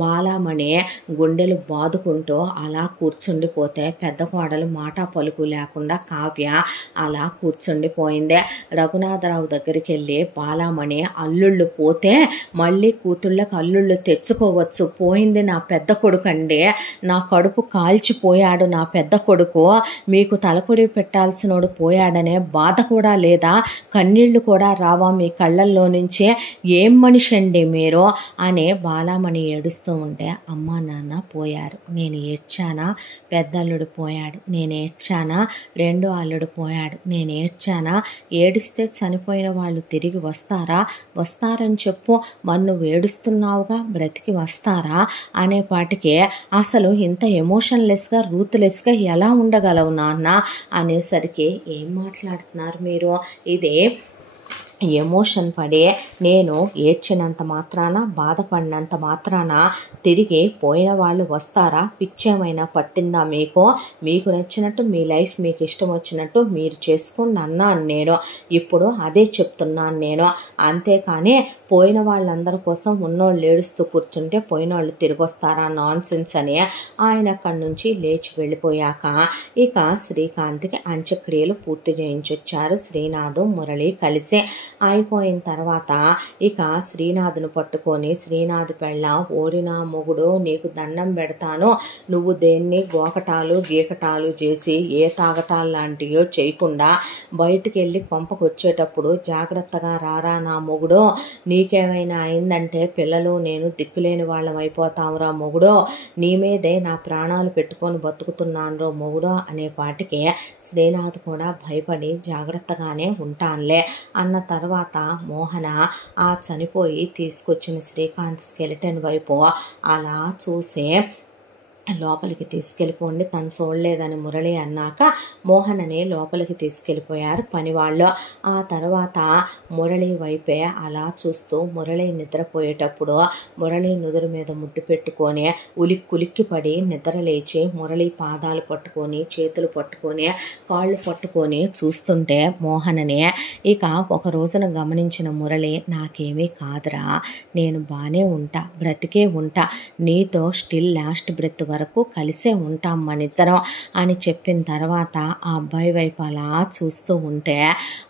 బాలామణి గుండెలు బాదుకుంటూ అలా కూర్చుండిపోతే పెద్ద కోడలు మాట పలుకు లేకుండా కావ్య అలా కూర్చుండిపోయింది. రఘునాథరావు దగ్గరికి వెళ్ళి బాలామణి అల్లుళ్ళు పోతే మళ్ళీ కూతుళ్ళకి అల్లుళ్ళు తెచ్చుకోవచ్చు, పోయింది నా పెద్ద కొడుకు అండి, నా కడుపు కాల్చిపోయాడు నా పెద్ద కొడుకు, మీకు తలకొడి పెట్టాల్సినోడు పోయాడనే బాధ కూడా లేదా, కన్నీళ్లు కూడా రావా మీ కళ్ళల్లో నుంచే, ఏం మనిషి అండి మీరు అనే బాలామణి ఏడుస్తూ ఉంటే అమ్మా నాన్న పోయారు, నేను ఏడ్చానా, పెద్దల్లుడు పోయాడు నేను ఏడ్చానా, రెండో అల్లుడు పోయాడు నేను ఏడ్చానా, ఏడిస్తే చనిపోయిన వాళ్ళు తిరిగి వస్తారా, వస్తారని చెప్పు, మరి నువ్వు ఏడుస్తున్నావుగా బ్రతికి వస్తారా అనేపాటికే అసలు ఇంత ఎమోషన్లెస్గా రూత్లెస్గా ఎలా ఉండగలవు నాన్న అనేసరికి ఏం మాట్లాడుతున్నారు మీరు, ఇదే ఎమోషన్ పడే నేను ఏడ్చినంత మాత్రాన బాధపడినంత మాత్రాన తిరిగి పోయిన వాళ్ళు వస్తారా, పిచ్చేమైనా పట్టిందా మీకు, మీకు నచ్చినట్టు మీ లైఫ్ మీకు ఇష్టం వచ్చినట్టు మీరు చేసుకోండి అన్నాను నేను, ఇప్పుడు అదే చెప్తున్నాను నేను, అంతేకాని పోయిన వాళ్ళందరి కోసం ఉన్నోళ్ళు ఏడుస్తూ కూర్చుంటే పోయిన వాళ్ళు తిరిగి వస్తారా నాన్ సెన్స్ అని ఆయన అక్కడి నుంచి లేచి వెళ్ళిపోయాక ఇక శ్రీకాంత్కి అంత్యక్రియలు పూర్తి చేయించొచ్చారు శ్రీనాథ్ మురళి కలిసి. అయిపోయిన తర్వాత ఇక శ్రీనాథ్ను పట్టుకొని శ్రీనాథ్ పెళ్ళాం ఓడినా మొగుడు నీకు దండం పెడతాను, నువ్వు దేన్ని గోకటాలు గీకటాలు చేసి ఏ తాగటాలు లాంటివో చేయకుండా బయటికి వెళ్ళి కొంపకు వచ్చేటప్పుడు జాగ్రత్తగా రారా నా మొగుడు, నీకేమైనా అయిందంటే పిల్లలు నేను దిక్కులేని వాళ్ళం అయిపోతావురా మొగుడు, నీ మీదే నా ప్రాణాలు పెట్టుకొని బతుకుతున్నాను రో మొగుడు అనే పాటికి శ్రీనాథ్ కూడా భయపడి జాగ్రత్తగానే ఉంటానులే అన్న తర్వాత మోహన ఆ చనిపోయి తీసుకొచ్చిన శ్రీకాంత్ స్కెలిటన్ వైపు అలా చూసి లోపలికి తీసుకెళ్ళిపోండి, తను చూడలేదని మురళి అన్నాక మోహనని లోపలికి తీసుకెళ్ళిపోయారు పనివాళ్ళు. ఆ తర్వాత మురళి వైపే అలా చూస్తూ మురళి నిద్రపోయేటప్పుడు మురళి నుదురు మీద ముద్దు పెట్టుకొని ఉలిక్కి పడి నిద్ర లేచి మురళి పాదాలు పట్టుకొని చేతులు పట్టుకొని కాళ్ళు పట్టుకొని చూస్తుంటే మోహనని ఇక ఒక రోజున గమనించిన మురళి నాకేమీ కాదురా, నేను బాగానే ఉంటా, బ్రతికే ఉంటా, నీతో స్టిల్ లాస్ట్ బ్రెత్ వరకు కలిసే ఉంటాం మనిద్దరం అని చెప్పిన తర్వాత ఆ అబ్బాయి వైపు అలా చూస్తూ ఉంటే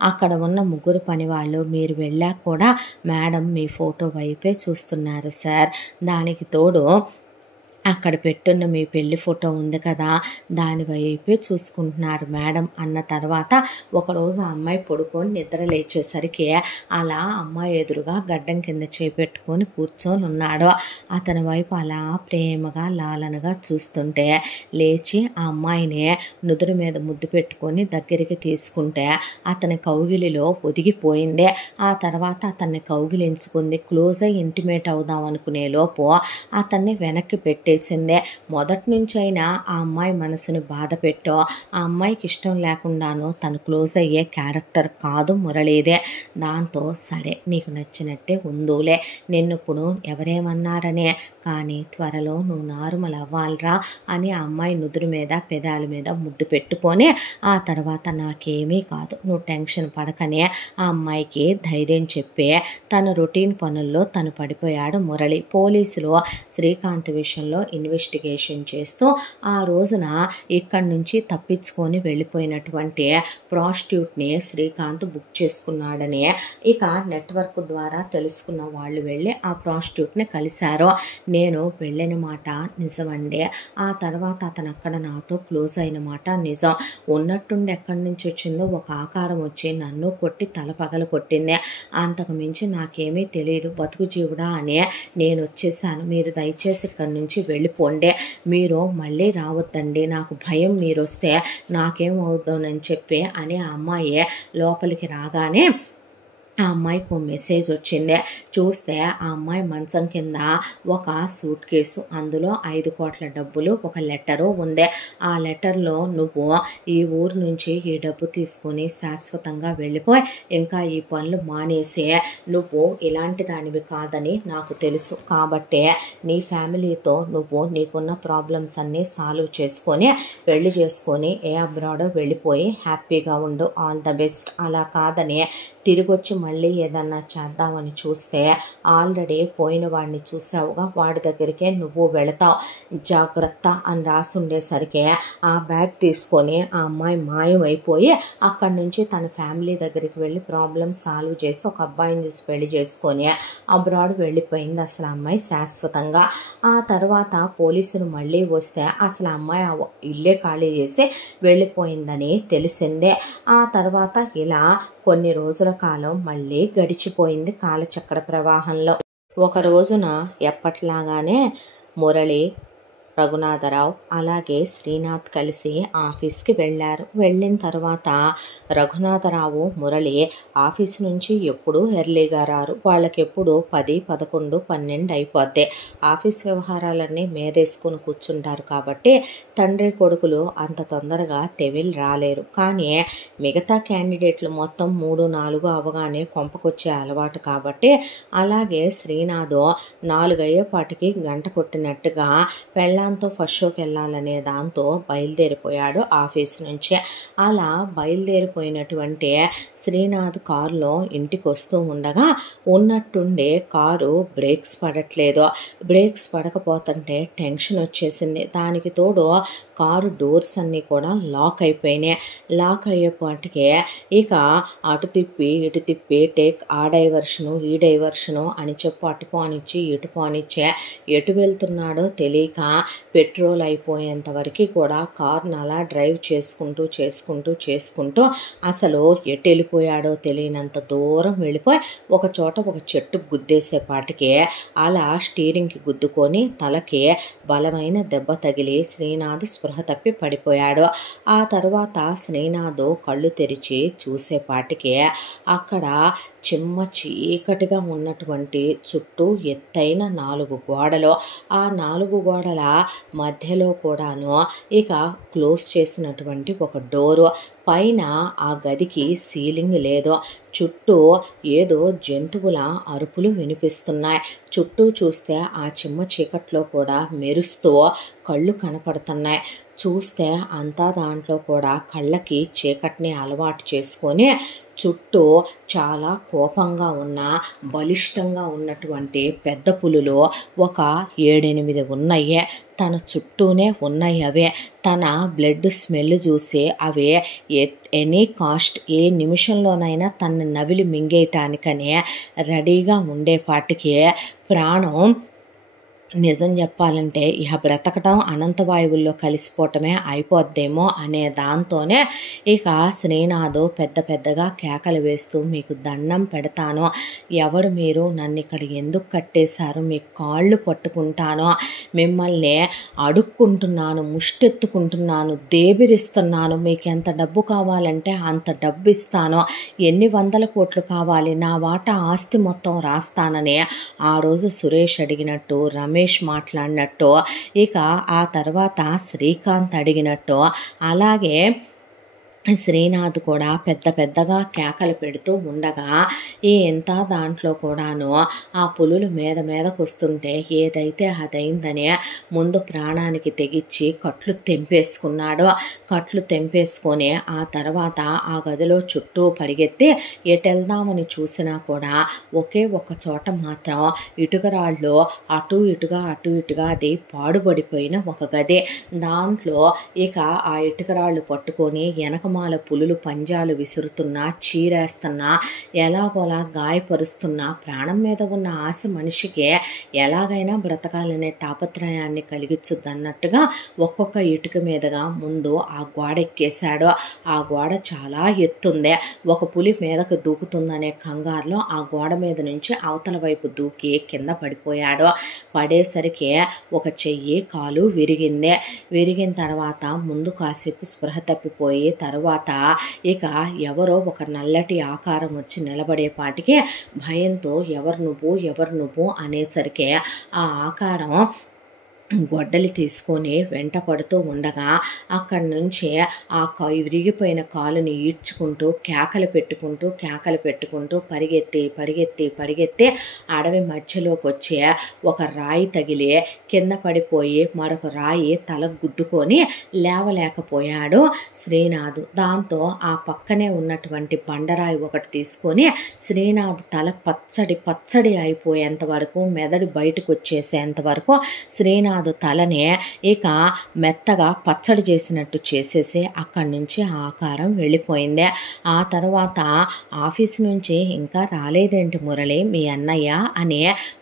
అక్కడ ఉన్న ముగ్గురు పని వాళ్ళు మీరు వెళ్ళాక కూడా మేడం మీ ఫోటో వైపే చూస్తున్నారు సార్, దానికి తోడు అక్కడ పెట్టున్న మీ పెళ్లి ఫోటో ఉంది కదా, దాని వైపే చూసుకుంటున్నారు మేడం అన్న తర్వాత ఒకరోజు ఆ అమ్మాయి పడుకొని నిద్ర లేచేసరికి అలా అమ్మాయి ఎదురుగా గడ్డం కింద చేపెట్టుకొని కూర్చొని ఉన్నాడు. అతని వైపు అలా ప్రేమగా లాలనగా చూస్తుంటే లేచి ఆ అమ్మాయిని నుదురు మీద ముద్దు పెట్టుకొని దగ్గరికి తీసుకుంటే అతని కౌగిలిలో ఒదిగిపోయింది. ఆ తర్వాత అతన్ని కౌగిలించుకుంది. క్లోజ్ అయ్యి ఇంటిమేట్ అవుదాం అనుకునే లోపు అతన్ని వెనక్కి పెట్టేసిందే. మొదటి నుంచైనా ఆ అమ్మాయి మనసుని బాధ పెట్టో, ఆ అమ్మాయికి ఇష్టం లేకుండానో తను క్లోజ్ అయ్యే క్యారెక్టర్ కాదు మురళీదే. దాంతో సరే నీకు నచ్చినట్టే ఉందులే, నిన్ను ఇప్పుడు ఎవరేమన్నారనే, కానీ త్వరలో నువ్వు నార్మల్ అవ్వాలరా అని ఆ అమ్మాయి నుదురు మీద పెదాల మీద ముద్దు పెట్టుకొని ఆ తర్వాత నాకేమీ కాదు నువ్వు టెన్షన్ పడకనే ఆ అమ్మాయికి ధైర్యం చెప్పి తన రొటీన్ పనుల్లో తను పడిపోయాడు మురళి. పోలీసులు శ్రీకాంత్ విషయంలో ఇన్వెస్టిగేషన్ చేస్తూ ఆ రోజున ఇక్కడి నుంచి తప్పించుకొని వెళ్ళిపోయినటువంటి ప్రాస్టిట్యూట్ని శ్రీకాంత్ బుక్ చేసుకున్నాడని ఇక నెట్వర్క్ ద్వారా తెలుసుకున్న వాళ్ళు వెళ్ళి ఆ ప్రాస్టిట్యూట్ని కలిశారు. నేను వెళ్ళిన మాట నిజమండి, ఆ తర్వాత అతను అక్కడ నాతో క్లోజ్ అయిన మాట నిజం. ఉన్నట్టుండి ఎక్కడి నుంచి వచ్చిందో ఒక ఆకారం వచ్చి నన్ను కొట్టి తల పగల కొట్టింది. అంతకు మించి నాకేమీ తెలియదు, బతుకు జీవుడా అని నేను వచ్చేసాను. మీరు దయచేసి ఇక్కడి నుంచి వెళ్ళిపోండి, మీరు మళ్ళీ రావద్దండి, నాకు భయం మీరు వస్తే నాకేమవుతుందని చెప్పి అని ఆ అమ్మాయి లోపలికి రాగానే ఆ అమ్మాయికి మెసేజ్ వచ్చింది. చూస్తే ఆ అమ్మాయి మంచం కింద ఒక సూట్ కేసు, అందులో 5 కోట్ల డబ్బులు, ఒక లెటరు ఉంది. ఆ లెటర్లో నువ్వు ఈ ఊరు నుంచి ఈ డబ్బు తీసుకొని శాశ్వతంగా వెళ్ళిపోయి ఇంకా ఈ పనులు మానేసి నువ్వు ఇలాంటి దానివి కాదని నాకు తెలుసు, కాబట్టి నీ ఫ్యామిలీతో నువ్వు నీకున్న ప్రాబ్లమ్స్ అన్నీ సాల్వ్ చేసుకొని పెళ్లి చేసుకొని ఏ అబ్రాడో వెళ్ళిపోయి హ్యాపీగా ఉండు, ఆల్ ద బెస్ట్. అలా కాదని తిరిగొచ్చి మళ్ళీ ఏదన్నా చేద్దామని చూస్తే ఆల్రెడీ పోయిన వాడిని చూసావుగా, వాడి దగ్గరికే నువ్వు వెళతావు, జాగ్రత్త అని రాసి ఉండేసరికి ఆ బ్యాగ్ తీసుకొని ఆ అమ్మాయి మాయమైపోయి అక్కడి నుంచి తన ఫ్యామిలీ దగ్గరికి వెళ్ళి ప్రాబ్లమ్ సాల్వ్ చేసి ఒక అబ్బాయిని చూసి పెళ్లి చేసుకొని అబ్రాడ్ వెళ్ళిపోయింది అసలు ఆ అమ్మాయి శాశ్వతంగా. ఆ తర్వాత పోలీసులు మళ్ళీ వస్తే అసలు ఆ అమ్మాయి ఇల్లే ఖాళీ చేసి వెళ్ళిపోయిందని తెలిసిందే. ఆ తర్వాత ఇలా కొన్ని రోజుల కాలం మళ్ళీ గడిచిపోయింది కాలచక్ర ప్రవాహంలో. ఒక రోజున ఎప్పట్లాగానే మురళి, రఘునాథరావు అలాగే శ్రీనాథ్ కలిసి ఆఫీస్కి వెళ్ళారు. వెళ్ళిన తర్వాత రఘునాథరావు మురళి ఆఫీస్ నుంచి ఎప్పుడూ ఎర్లీగా రారు, వాళ్ళకి ఎప్పుడు 10, 11, 12 అయిపోద్ది. ఆఫీస్ వ్యవహారాలన్నీ మేదేసుకొని కూర్చుంటారు కాబట్టి తండ్రి కొడుకులు అంత తొందరగా తెవిల్ రాలేరు. కానీ మిగతా క్యాండిడేట్లు మొత్తం 3, 4 అవగానే కొంపకొచ్చే అలవాటు కాబట్టి అలాగే శ్రీనాథ్ 4 అయ్యేపాటికి గంట కొట్టినట్టుగా పెళ్ళాంతో ఫస్ట్ షోకి వెళ్ళాలనే దాంతో బయలుదేరిపోయాడు ఆఫీస్ నుంచి. అలా బయలుదేరిపోయినటువంటి శ్రీనాథ్ కారులో ఇంటికి వస్తూ ఉండగా ఉన్నట్టుండే కారు బ్రేక్స్ పడట్లేదు. బ్రేక్స్ పడకపోతుంటే టెన్షన్ వచ్చేసింది. దానికి తోడు కారు డోర్స్ అన్నీ కూడా లాక్ అయిపోయినాయి. లాక్ అయ్యేపాటికే ఇక అటు తిప్పి ఇటు తిప్పి టేక్ ఆ డైవర్షను ఈ డైవర్షను అని చెప్పి అటు పోనిచ్చి ఇటు పోనిచ్చే ఎటు వెళ్తున్నాడో తెలియక పెట్రోల్ అయిపోయేంత వరకు కూడా కార్ను అలా డ్రైవ్ చేసుకుంటూ చేసుకుంటూ చేసుకుంటూ అసలు ఎటు వెళ్ళిపోయాడో తెలియనంత దూరం వెళ్ళిపోయి ఒక చోట ఒక చెట్టు గుద్దేసేపాటికి అలా స్టీరింగ్కి గుద్దుకొని తలకి బలమైన దెబ్బ తగిలి శ్రీనాథ్ స్పృహ తప్పి పడిపోయాడు. ఆ తర్వాత శ్రీనాథ్ కళ్ళు తెరిచి చూసేపాటికి అక్కడ చిమ్మ చీకటిగా ఉన్నటువంటి చుట్టూ ఎత్తైన 4 గోడలు, ఆ 4 గోడల మధ్యలో కూడాను ఇక క్లోజ్ చేసినటువంటి ఒక డోరు, పైన ఆ గదికి సీలింగ్ లేదు. చుట్టూ ఏదో జంతువుల అరుపులు వినిపిస్తున్నాయి. చుట్టూ చూస్తే ఆ చిమ్మ చీకట్లో కూడా మెరుస్తూ కళ్ళు కనపడుతున్నాయి. చూస్తే అంతా దాంట్లో కూడా కళ్ళకి చీకటిని అలవాటు చేసుకొని చుట్టూ చాలా కోపంగా ఉన్న బలిష్టంగా ఉన్నటువంటి పెద్ద పులులు ఒక 7-8 ఉన్నాయి. తన చుట్టూనే ఉన్నాయి. అవే తన బ్లడ్ స్మెల్ చూసి అవే ఎనీ కాస్ట్ ఏ నిమిషంలోనైనా తన నవిలి మింగేయటానికనే రెడీగా ఉండేపాటికి ప్రాణం నిజం చెప్పాలంటే ఇహ బ్రతకటం అనంతవాయువుల్లో కలిసిపోవటమే అయిపోద్దేమో అనే దాంతోనే ఇక శ్రీనాథు పెద్ద పెద్దగా కేకలు వేస్తూ, మీకు దండం పెడతాను, ఎవరు మీరు, నన్ను ఇక్కడ ఎందుకు కట్టేశారు, మీ కాళ్ళు పట్టుకుంటాను, మిమ్మల్ని అడుక్కుంటున్నాను, ముష్టెత్తుకుంటున్నాను, దేబిరిస్తున్నాను, మీకు ఎంత డబ్బు కావాలంటే అంత డబ్బు ఇస్తాను, ఎన్ని 100 కోట్లు కావాలి, నా వాటా ఆస్తి మొత్తం రాస్తానని ఆ రోజు సురేష్ అడిగినట్టు, రమేష్ మాట్లాడినట్టు, ఇక ఆ తర్వాత శ్రీకాంత్ అడిగినట్టు, అలాగే శ్రీనాథ్ కూడా పెద్ద పెద్దగా కేకలు పెడుతూ ఉండగా ఇంత దాంట్లో కూడాను ఆ పులులు మీదకు వస్తుంటే ఏదైతే అదైందని ముందు ప్రాణానికి తెగించి కట్లు తెంపేసుకున్నాడు. కట్లు తెంపేసుకొని ఆ తర్వాత ఆ గదిలో చుట్టూ పరిగెత్తి ఎటెళ్దామని చూసినా కూడా ఒకే ఒక చోట మాత్రం ఇటుకరాళ్ళు అటు ఇటుగా అది పాడుబడిపోయిన ఒక గది. దాంట్లో ఇక ఆ ఇటుకరాళ్ళు పట్టుకొని వెనకమాల పులులు పంజాలు విసురుతున్నా, చీరేస్తున్నా, ఎలాగోలా గాయపరుస్తున్నా, ప్రాణం మీద ఉన్న ఆశ మనిషికి ఎలాగైనా బ్రతకాలనే తాపత్రయాన్ని కలిగించుద్దన్నట్టుగా ఒక్కొక్క ఇటుక మీదుగా ముందు ఆ గోడ ఎక్కేశాడు. ఆ గోడ చాలా ఎత్తుంది. ఒక పులి మీదకు దూకుతుందనే కంగారులో ఆ గోడ మీద నుంచి అవతల వైపు దూకి కింద పడిపోయాడు. పడేసరికి ఒక చెయ్యి కాలు విరిగింది. విరిగిన తర్వాత ముందు కాసేపు స్పృహ తప్పిపోయి తర్వాత ఇక ఎవరో ఒక నల్లటి ఆకారం వచ్చి నిలబడేపాటికి భయంతో ఎవరు నువ్వు అనేసరికి ఆ ఆకారం గొడ్డలి తీసుకొని వెంట పడుతూ ఉండగా అక్కడి నుంచి ఆ విరిగిపోయిన కాలుని ఈడ్చుకుంటూ కేకలు పెట్టుకుంటూ పరిగెత్తి అడవి మధ్యలోకి వచ్చి ఒక రాయి తగిలి కింద పడిపోయి మరొక రాయి తల గుద్దుకొని లేవలేకపోయాడు శ్రీనాథ్. దాంతో ఆ పక్కనే ఉన్నటువంటి బండరాయి ఒకటి తీసుకొని శ్రీనాథ్ తల పచ్చడి అయిపోయేంత వరకు, మెదడు బయటకు వచ్చేసేంత వరకు శ్రీనాథ్ తలని ఇక మెత్తగా పచ్చడి చేసినట్టు చేసేసి అక్కడి నుంచి ఆకారం వెళ్ళిపోయింది. ఆ తర్వాత ఆఫీసు నుంచి ఇంకా రాలేదేంటి మురళి మీ అన్నయ్య అని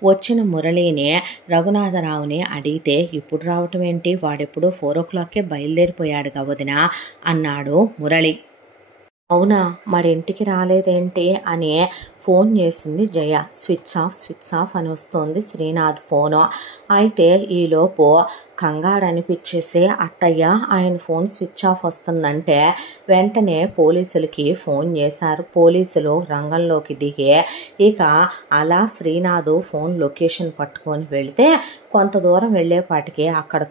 వచ్చిన మురళిని రఘునాథరావుని అడిగితే, ఇప్పుడు రావటం ఏంటి, వాడెప్పుడు 4 o'clockకే బయలుదేరిపోయాడు వదిన అన్నాడు మురళి. అవునా, మరి ఇంటికి రాలేదేంటి అని ఫోన్ చేసింది జయ. స్విచ్ ఆఫ్ అని వస్తుంది శ్రీనాథ్ ఫోను. అయితే ఈలోపు కంగారు అనిపించేసి, అత్తయ్య ఆయన ఫోన్ స్విచ్ ఆఫ్ వస్తుందంటే వెంటనే పోలీసులకి ఫోన్ చేశారు. పోలీసులు రంగంలోకి దిగి ఇక అలా శ్రీనాథ్ ఫోన్ లొకేషన్ పట్టుకొని వెళితే కొంత దూరం వెళ్ళేపాటికి అక్కడ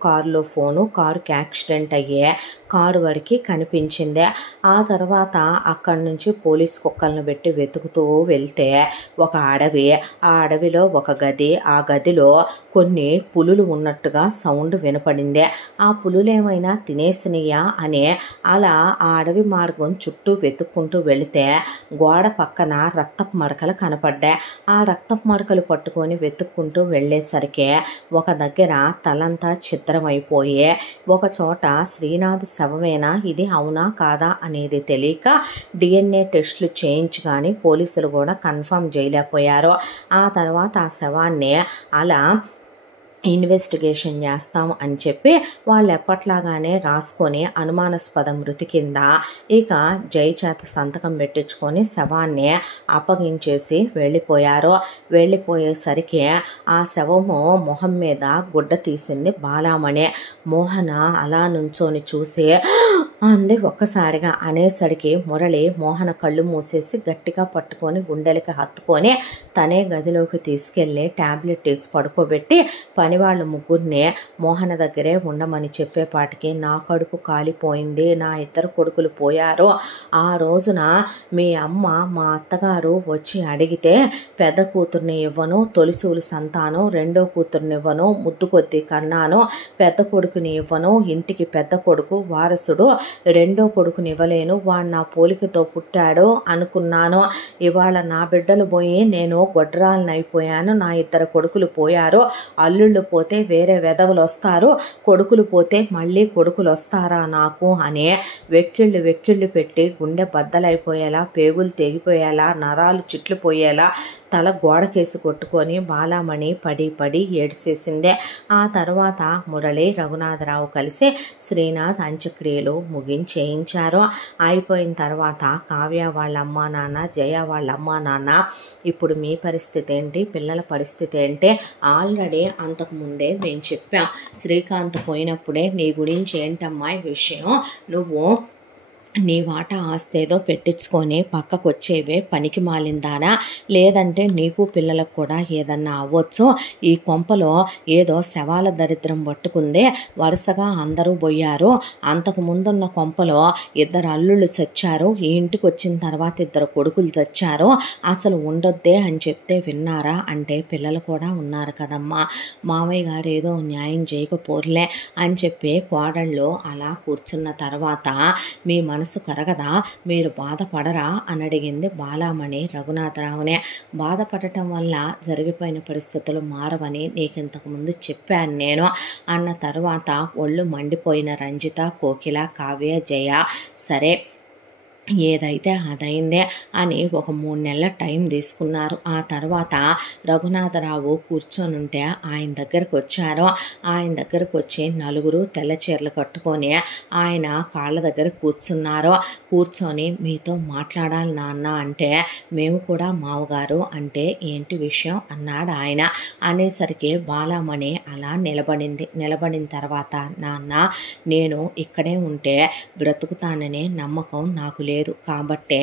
కారులో ఫోను, కారుకి యాక్సిడెంట్ అయ్యే కారు వరకు కనిపించింది. ఆ తర్వాత అక్కడి నుంచి పోలీస్ కుక్కలను పెట్టి వెతుకుతూ వెళ్తే ఒక అడవి, ఆ అడవిలో ఒక గది, ఆ గదిలో కొన్ని పులులు ఉన్నట్టుగా సౌండ్ వినపడింది. ఆ పులులేమైనా తినేసినయా అని అలా ఆ అడవి మార్గం చుట్టూ వెతుక్కుంటూ వెళితే గోడ పక్కన రక్తపు మడకలు కనపడ్డాయి. ఆ రక్తపు మడకలు పట్టుకొని వెతుక్కుంటూ వెళ్ళేసరికి ఒక దగ్గర తలంతా ఛిద్రమైపోయి ఒక చోట శ్రీనాథ్ శవమేనా ఇది, అవునా కాదా అనేది తెలియక DNA టెస్టులు చేయించి కానీ పోలీసులు కూడా కన్ఫర్మ్ చేయలేకపోయారు. ఆ తర్వాత ఆ శవాన్ని అలా ఇన్వెస్టిగేషన్ చేస్తాం అని చెప్పి వాళ్ళు ఎప్పట్లాగానే రాసుకొని అనుమానాస్పద మృతి కింద ఇక జై చేత సంతకం పెట్టించుకొని శవాన్ని అప్పగించేసి వెళ్ళిపోయారు. వెళ్ళిపోయేసరికి ఆ శవము మొహం మీద గుడ్డ తీసింది బాలామణి. మోహన అలా నుంచొని చూసి అంది ఒక్కసారిగా. అనేసరికి మురళి మోహన కళ్ళు మూసేసి గట్టిగా పట్టుకొని గుండెలకి హత్తుకొని తనే గదిలోకి తీసుకెళ్ళి టాబ్లెట్ వేసి పడుకోబెట్టి పనివాళ్ళు ముగ్గురిని మోహన దగ్గరే ఉండమని చెప్పేపాటికి నా కడుపు కాలిపోయింది, నా 2 కొడుకులు పోయారు. ఆ రోజున మీ అమ్మ మా అత్తగారు వచ్చి అడిగితే పెద్ద కూతుర్ని ఇవ్వను, తొలిసూలు సంతానం, రెండో కూతుర్ని ఇవ్వను, ముద్దు కొద్ది కన్నాను, పెద్ద కొడుకుని ఇవ్వను, ఇంటికి పెద్ద కొడుకు వారసుడు, రెండో కొడుకుని ఇవ్వలేను, వాడు నా పోలికతో పుట్టాడు అనుకున్నాను. ఇవాళ నా బిడ్డలు పోయి నేను గొడ్రాలను అయిపోయాను, నా 2 కొడుకులు పోయారు, అల్లుళ్ళు పోతే వేరే వెధవలు వస్తారు, కొడుకులు పోతే మళ్ళీ కొడుకులు వస్తారా నాకు అని వెక్కిళ్ళు పెట్టి గుండె బద్దలైపోయేలా, పేగులు తెగిపోయేలా, నరాలు చిట్లు పోయేలా తల గోడకేసి కొట్టుకొని బాలామణి పడి పడి ఏడ్చేసిందే. ఆ తర్వాత మురళి రఘునాథరావు కలిసి శ్రీనాథ్ అంత్యక్రియలు ముగించేయించారు. అయిపోయిన తర్వాత కావ్య వాళ్ళ అమ్మా నాన్న, జయ వాళ్ళ అమ్మా నాన్న ఇప్పుడు మీ పరిస్థితి ఏంటి, పిల్లల పరిస్థితి ఏంటి, ఆల్రెడీ అంతకుముందే మేము చెప్పాం. శ్రీకాంత్ పోయినప్పుడే నీ గురించి ఏంటమ్మా ఈ విషయం, నువ్వు నీ వాటా ఆస్తి ఏదో పెట్టించుకొని పక్కకు వచ్చేవే పనికి మాలిందానా, లేదంటే నీకు పిల్లలకు కూడా ఏదన్నా అవ్వచ్చు. ఈ కొంపలో ఏదో శవాల దరిద్రం పట్టుకుందే, వరుసగా అందరూ పోయారు. అంతకు ముందున్న కొంపలో 2 అల్లుళ్ళు చచ్చారు, ఈ ఇంటికి వచ్చిన తర్వాత 2 కొడుకులు చచ్చారు, అసలు ఉండొద్దే అని చెప్తే విన్నారా అంటే పిల్లలు కూడా ఉన్నారు కదమ్మా, మామయ్య గారు ఏదో న్యాయం చేయకపోర్లే అని చెప్పి కోడళ్ళు అలా కూర్చున్న తర్వాత మీ మనసు కరగదా, మీరు బాధపడరా అని అడిగింది బాలామణి రఘునాథరావునే. బాధపడటం వల్ల జరిగిపోయిన పరిస్థితులు మారవని నీకు ఇంతకుముందు చెప్పాను నేను అన్న తర్వాత ఒళ్ళు మండిపోయిన రంజిత, కోకిల, కావ్య, జయ సరే ఏదైతే అదైందే అని ఒక 3 నెలల టైం తీసుకున్నారు. ఆ తర్వాత రఘునాథరావు కూర్చొని ఉంటే ఆయన దగ్గరకు వచ్చారు. ఆయన దగ్గరకు వచ్చి నలుగురు తెల్ల చీరలు కట్టుకొని ఆయన కాళ్ళ దగ్గర కూర్చున్నారు. కూర్చొని మీతో మాట్లాడాలి నాన్న అంటే, మేము కూడా మావగారు అంటే ఏంటి విషయం అన్నాడు ఆయన. అనేసరికి బాలామణి అలా నిలబడింది. నిలబడిన తర్వాత నాన్న, నేను ఇక్కడే ఉంటే బ్రతుకుతాననే నమ్మకం నాకు లేదు కాబట్టే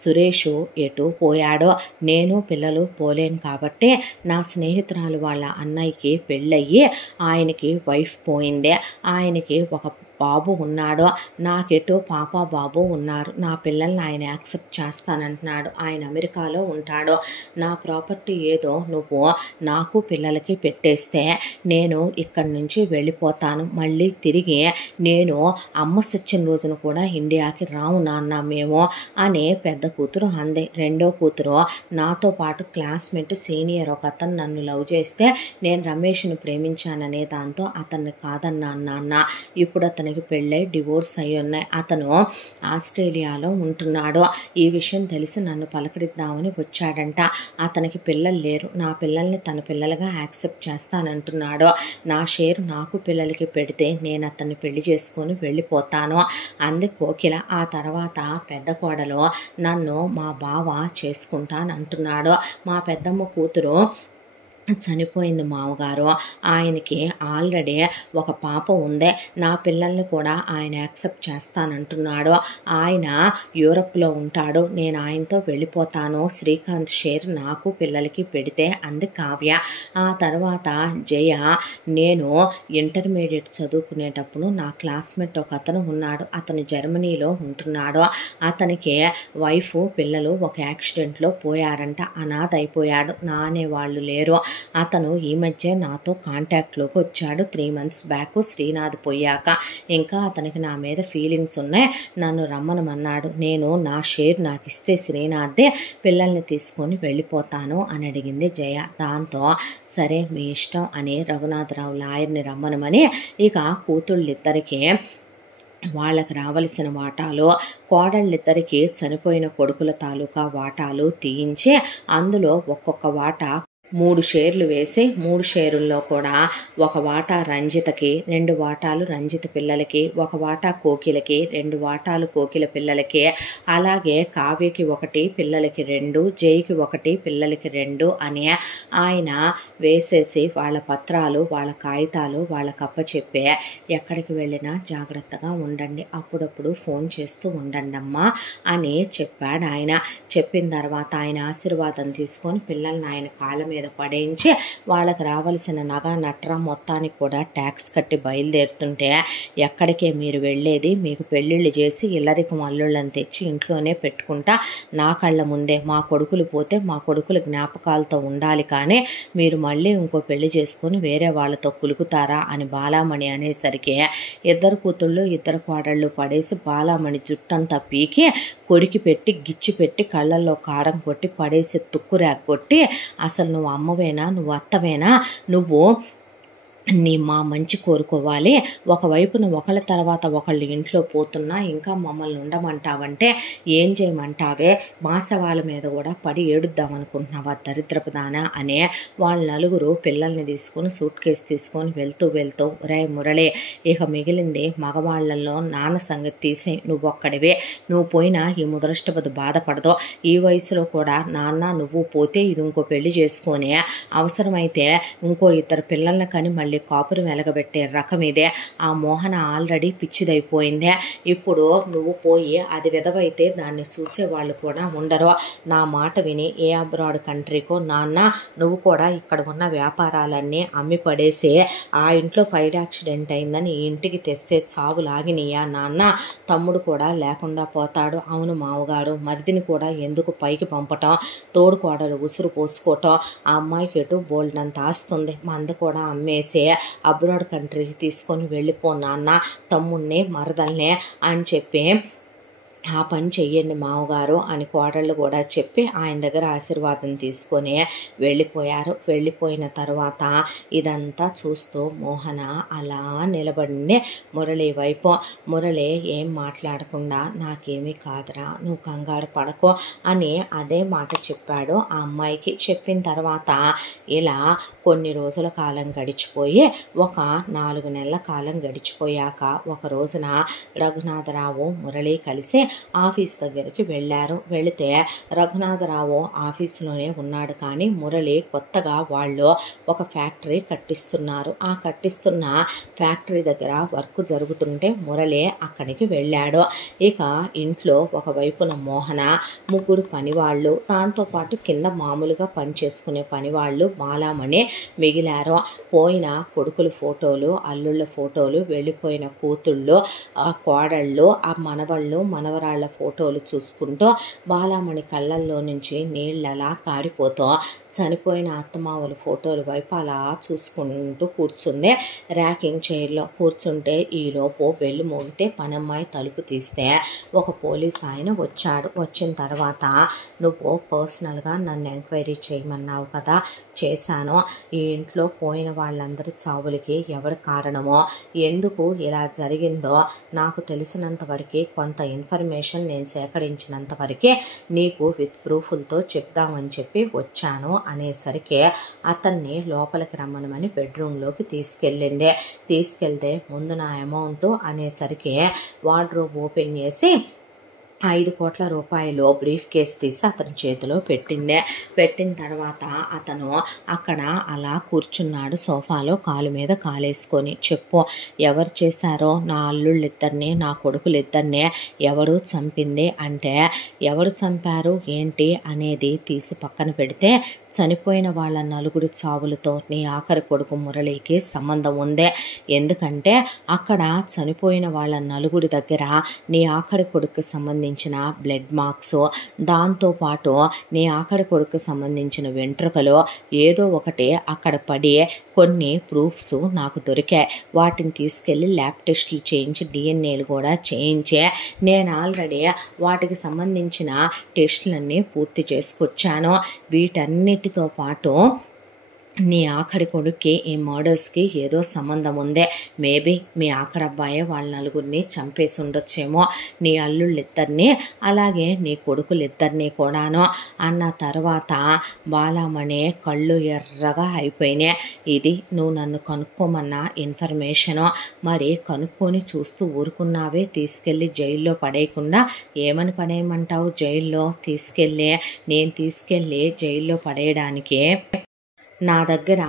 సురేష్ ఎటు పోయాడో, నేను పిల్లలు పోలేను కాబట్టి నా స్నేహితురాలు వాళ్ళ అన్నయ్యకి పెళ్ళయ్యి ఆయనకి వైఫ్ పోయిందే, ఆయనకి ఒక బాబు ఉన్నాడు, నాకెటో పాప బాబు ఉన్నారు, నా పిల్లల్ని ఆయన యాక్సెప్ట్ చేస్తానంటున్నాడు, ఆయన అమెరికాలో ఉంటాడు, నా ప్రాపర్టీ ఏదో నువ్వు నాకు పిల్లలకి పెట్టేస్తే నేను ఇక్కడి నుంచి వెళ్ళిపోతాను, మళ్ళీ తిరిగి నేను అమ్మ సచ్చిన రోజున కూడా ఇండియాకి రావు నాన్న మేము అని పెద్ద కూతురు అంది. రెండో కూతురు నాతో పాటు క్లాస్మేట్ సీనియర్ ఒక అతను నన్ను లవ్ చేస్తే నేను రమేష్ను ప్రేమించాననే దాంతో అతన్ని కాదన్నా నాన్న, ఇప్పుడు అతనికి పెళ్ళై డివోర్స్ అయి ఉన్నాయి, అతను ఆస్ట్రేలియాలో ఉంటున్నాడు, ఈ విషయం తెలిసి నన్ను పలకరిద్దామని వచ్చాడంట, అతనికి పిల్లలు లేరు, నా పిల్లల్ని తన పిల్లలుగా యాక్సెప్ట్ చేస్తానంటున్నాడు, నా షేర్ నాకు పిల్లలకి పెడితే నేను అతన్ని పెళ్లి చేసుకొని వెళ్ళిపోతాను అంది కోకిల. ఆ తర్వాత పెద్ద కోడలు నన్ను మా బావ చేసుకుంటానంటున్నాడు, మా పెద్దమ్మ కూతురు చనిపోయింది మామగారు, ఆయనకి ఆల్రెడీ ఒక పాప ఉందే, నా పిల్లల్ని కూడా ఆయన యాక్సెప్ట్ చేస్తానంటున్నాడు, ఆయన యూరప్లో ఉంటాడు, నేను ఆయనతో వెళ్ళిపోతాను, శ్రీకాంత్ షేర్ నాకు పిల్లలకి పెడితే అంది కావ్య. ఆ తర్వాత జయ, నేను ఇంటర్మీడియట్ చదువుకునేటప్పుడు నా క్లాస్మేట్ ఒక అతను ఉన్నాడు, అతను జర్మనీలో ఉంటున్నాడు, అతనికి వైఫ్ పిల్లలు ఒక యాక్సిడెంట్లో పోయారంట, అనాథ అయిపోయాడు, నా అనేవాళ్ళు లేరు, అతను ఈ మధ్య నాతో కాంటాక్ట్లోకి వచ్చాడు 3 months బ్యాక్ శ్రీనాథ్ పోయాక, ఇంకా అతనికి నా మీద ఫీలింగ్స్ ఉన్నాయి, నన్ను రమ్మనమన్నాడు, నేను నా షేర్ నాకు ఇస్తే శ్రీనాథ్దే పిల్లల్ని తీసుకొని వెళ్ళిపోతాను అని అడిగింది జయ. దాంతో సరే మీ ఇష్టం అని రఘునాథరావు లాయర్ని రమ్మనమని ఇక కూతుళ్ళిద్దరికీ వాళ్ళకి రావలసిన వాటాలు, కోడళ్ళిద్దరికీ చనిపోయిన కొడుకుల తాలూకా వాటాలు తీయించి అందులో ఒక్కొక్క వాటా 3 షేర్లు వేసి 3 షేరుల్లో కూడా ఒక వాటా రంజితకి, 2 వాటాలు రంజిత పిల్లలకి, ఒక వాటా కోకిలకి, 2 వాటాలు కోకిల పిల్లలకి, అలాగే కావ్యకి 1, పిల్లలకి 2, జైకి 1, పిల్లలకి 2 అని ఆయన వేసేసి వాళ్ళ పత్రాలు వాళ్ళ కాగితాలు వాళ్ళకి అప్పచెప్పే, ఎక్కడికి వెళ్ళినా జాగ్రత్తగా ఉండండి, అప్పుడప్పుడు ఫోన్ చేస్తూ ఉండండి అమ్మా అని చెప్పాడు ఆయన. చెప్పిన తర్వాత ఆయన ఆశీర్వాదం తీసుకొని పిల్లల్ని ఆయన కాళ్ళ మీద పడేయించి వాళ్ళకి రావాల్సిన నగ నట్ర మొత్తానికి కూడా ట్యాక్స్ కట్టి బయలుదేరుతుంటే, ఎక్కడికే మీరు వెళ్ళేది, మీకు పెళ్ళిళ్ళు చేసి ఇల్లరికం అల్లుళ్ళని తెచ్చి ఇంట్లోనే పెట్టుకుంటా, నా కళ్ళ ముందే మా కొడుకులు పోతే మా కొడుకుల జ్ఞాపకాలతో ఉండాలి, కానీ మీరు మళ్ళీ ఇంకో పెళ్లి చేసుకొని వేరే వాళ్ళతో కులుకుతారా అని బాలామణి అనేసరికి 2 కూతుళ్ళు 2 కోడళ్ళు పడేసి బాలామణి జుట్టంతా పీకి కొరికి పెట్టి గిచ్చి పెట్టి కళ్ళల్లో కారం కొట్టి పడేసి తుక్కురాకు కొట్టి, అసలు నువ్వు అమ్మవేనా, నువ్వు అత్తవేనా, నువ్వు మా మంచి కోరుకోవాలి. ఒకవైపున ఒకళ్ళ తర్వాత ఒకళ్ళు ఇంట్లో పోతున్నా ఇంకా మమ్మల్ని ఉండమంటావంటే ఏం చేయమంటావే? మా శవాల మీద కూడా పడి ఏడుద్దాం అనుకుంటున్నావా దరిద్రపు దానా అనే వాళ్ళ నలుగురు పిల్లల్ని తీసుకొని సూట్ కేసు తీసుకొని వెళ్తూ రే మురళి, ఇక మిగిలింది మగవాళ్ళల్లో నాన్న సంగతి తీసి నువ్వొక్కడివే. నువ్వు పోయినా ఈ ముదరష్టపది బాధపడదు. ఈ వయసులో కూడా నాన్న నువ్వు పోతే ఇది ఇంకో పెళ్లి చేసుకొని అవసరమైతే ఇంకో 2 పిల్లల్ని కానీ మళ్ళీ కాపురం వెలగబెట్టే రకం ఇదే. ఆ మోహన ఆల్రెడీ పిచ్చిదైపోయిందే. ఇప్పుడు నువ్వు పోయి అది విధవైతే దాన్ని చూసేవాళ్ళు కూడా ఉండరు. నా మాట విని ఏ అబ్రాడ్ కంట్రీకో నాన్న నువ్వు కూడా ఇక్కడ ఉన్న వ్యాపారాలన్నీ అమ్మి పడేసి ఆ ఇంట్లో ఫైర్ యాక్సిడెంట్ అయిందని ఈ ఇంటికి తెస్తే చావు లాగినయ్యా నాన్న. తమ్ముడు కూడా లేకుండా పోతాడు. అవును మావగారు, మరిదిని కూడా ఎందుకు పైకి పంపటం, తోడుకోడలు ఉసురు పోసుకోవటం. ఆ అమ్మాయికి ఎటు బోల్డంత ఆస్తుంది, మంద కూడా అమ్మేసి అబ్రాడ్ కంట్రీకి తీసుకొని వెళ్ళిపో నాన్న, తమ్ముడిని మరదల్నే అని చెప్పి ఆ పని చెయ్యండి మావగారు అని కోడళ్ళు కూడా చెప్పి ఆయన దగ్గర ఆశీర్వాదం తీసుకొని వెళ్ళిపోయారు. వెళ్ళిపోయిన తర్వాత ఇదంతా చూస్తూ మోహన అలా నిలబడింది మురళి వైపు. మురళి ఏం మాట్లాడకుండా నాకేమీ కాదురా, నువ్వు కంగారు పడకు అని అదే మాట చెప్పాడు ఆ అమ్మాయికి. చెప్పిన తర్వాత ఇలా కొన్ని రోజుల కాలం గడిచిపోయి ఒక 4 నెలల కాలం గడిచిపోయాక ఒక రోజున రఘునాథరావు మురళి కలిసి ఆఫీస్ దగ్గరికి వెళ్ళారు. వెళితే రఘునాథరావు ఆఫీసులోనే ఉన్నాడు. కానీ మురళి కొత్తగా వాళ్ళు ఒక ఫ్యాక్టరీ కట్టిస్తున్నారు. ఆ కట్టిస్తున్న ఫ్యాక్టరీ దగ్గర వర్క్ జరుగుతుంటే మురళి అక్కడికి వెళ్ళాడు. ఇక ఇంట్లో ఒకవైపున మోహన, 3 పనివాళ్ళు, దాంతోపాటు కింద మామూలుగా పనిచేసుకునే పనివాళ్ళు బాలామణి మిగిలారు. పోయిన కొడుకుల ఫోటోలు, అల్లుళ్ళ ఫోటోలు, వెళ్ళిపోయిన కూతుళ్ళు, ఆ కోడళ్ళు, ఆ మనవళ్ళు మనవరాళ్ళ ఫోటోలు చూసుకుంటూ బాలామణి కళ్ళల్లో నుంచి నీళ్ళలా కారిపోతూ చనిపోయిన అత్తమావుల ఫోటోల వైపు అలా చూసుకుంటూ కూర్చుంది. ర్యాకింగ్ చైర్లో కూర్చుంటే ఈలోపు బెల్లు మోగితే పనమ్మాయి తలుపు తీస్తే ఒక పోలీస్ ఆయన వచ్చాడు. వచ్చిన తర్వాత నువ్వు పర్సనల్గా నన్ను ఎంక్వైరీ చేయమన్నావు కదా, చేశాను. ఈ ఇంట్లో పోయిన వాళ్ళందరి చావులకి ఎవరు కారణమో, ఎందుకు ఇలా జరిగిందో నాకు తెలిసినంత వరకు కొంత ఇన్ఫర్మేషన్ నేను సేకరించినంత వరకే నీకు విత్ ప్రూఫ్లతో చెప్దామని చెప్పి వచ్చాను అనేసరికి అతన్ని లోపలికి రమ్మనమని బెడ్రూమ్లోకి తీసుకెళ్ళింది. తీసుకెళ్తే ముందు నా అమౌంట్ అనేసరికి వార్డ్రోబ్ ఓపెన్ చేసి 5 కోట్ల రూపాయలు బ్రీఫ్ కేస్ తీసి అతని చేతిలో పెట్టింది. పెట్టిన తర్వాత అతను అక్కడ అలా కూర్చున్నాడు సోఫాలో, కాలు మీద కాలేసుకొని. చెప్పు, ఎవరు చేశారో, నా అల్లుళ్ళిద్దరిని నా కొడుకులిద్దరిని ఎవరు చంపింది అంటే, ఎవరు చంపారు ఏంటి అనేది తీసి పక్కన పెడితే చనిపోయిన వాళ్ళ 4 చావులతో నీ ఆఖరి కొడుకు మురళికి సంబంధం ఉంది. ఎందుకంటే అక్కడ చనిపోయిన వాళ్ళ 4 దగ్గర నీ ఆఖరి కొడుకు సంబంధించిన బ్లడ్ మార్క్స్, దాంతోపాటు నీ ఆఖరి కొడుకు సంబంధించిన వెంట్రుకలు ఏదో ఒకటి అక్కడ పడి కొన్ని ప్రూఫ్స్ నాకు దొరికాయి. వాటిని తీసుకెళ్ళి ల్యాబ్ టెస్టులు చేయించి డిఎన్ఏలు కూడా చేయించే నేను ఆల్రెడీ వాటికి సంబంధించిన టెస్టులన్నీ పూర్తి చేసుకొచ్చాను. వీటన్నిటితో పాటు నీ ఆఖరి కొడుక్కి ఈ మర్డర్స్కి ఏదో సంబంధం ఉందే. మేబీ మీ ఆఖరి అబ్బాయే వాళ్ళ 4 చంపేసి ఉండొచ్చేమో, నీ అల్లుళ్ళిద్దరిని అలాగే నీ కొడుకులిద్దరినీ కూడాను అన్న తర్వాత బాలామణి కళ్ళు ఎర్రగా అయిపోయినాయి. ఇది నువ్వు నన్ను కనుక్కోమన్న ఇన్ఫర్మేషను, మరి కనుక్కొని చూస్తూ ఊరుకున్నావే, తీసుకెళ్ళి జైల్లో పడేయకుండా. ఏమని పడేయమంటావు జైల్లో తీసుకెళ్ళి? నేను తీసుకెళ్ళి జైల్లో పడేయడానికి నా దగ్గర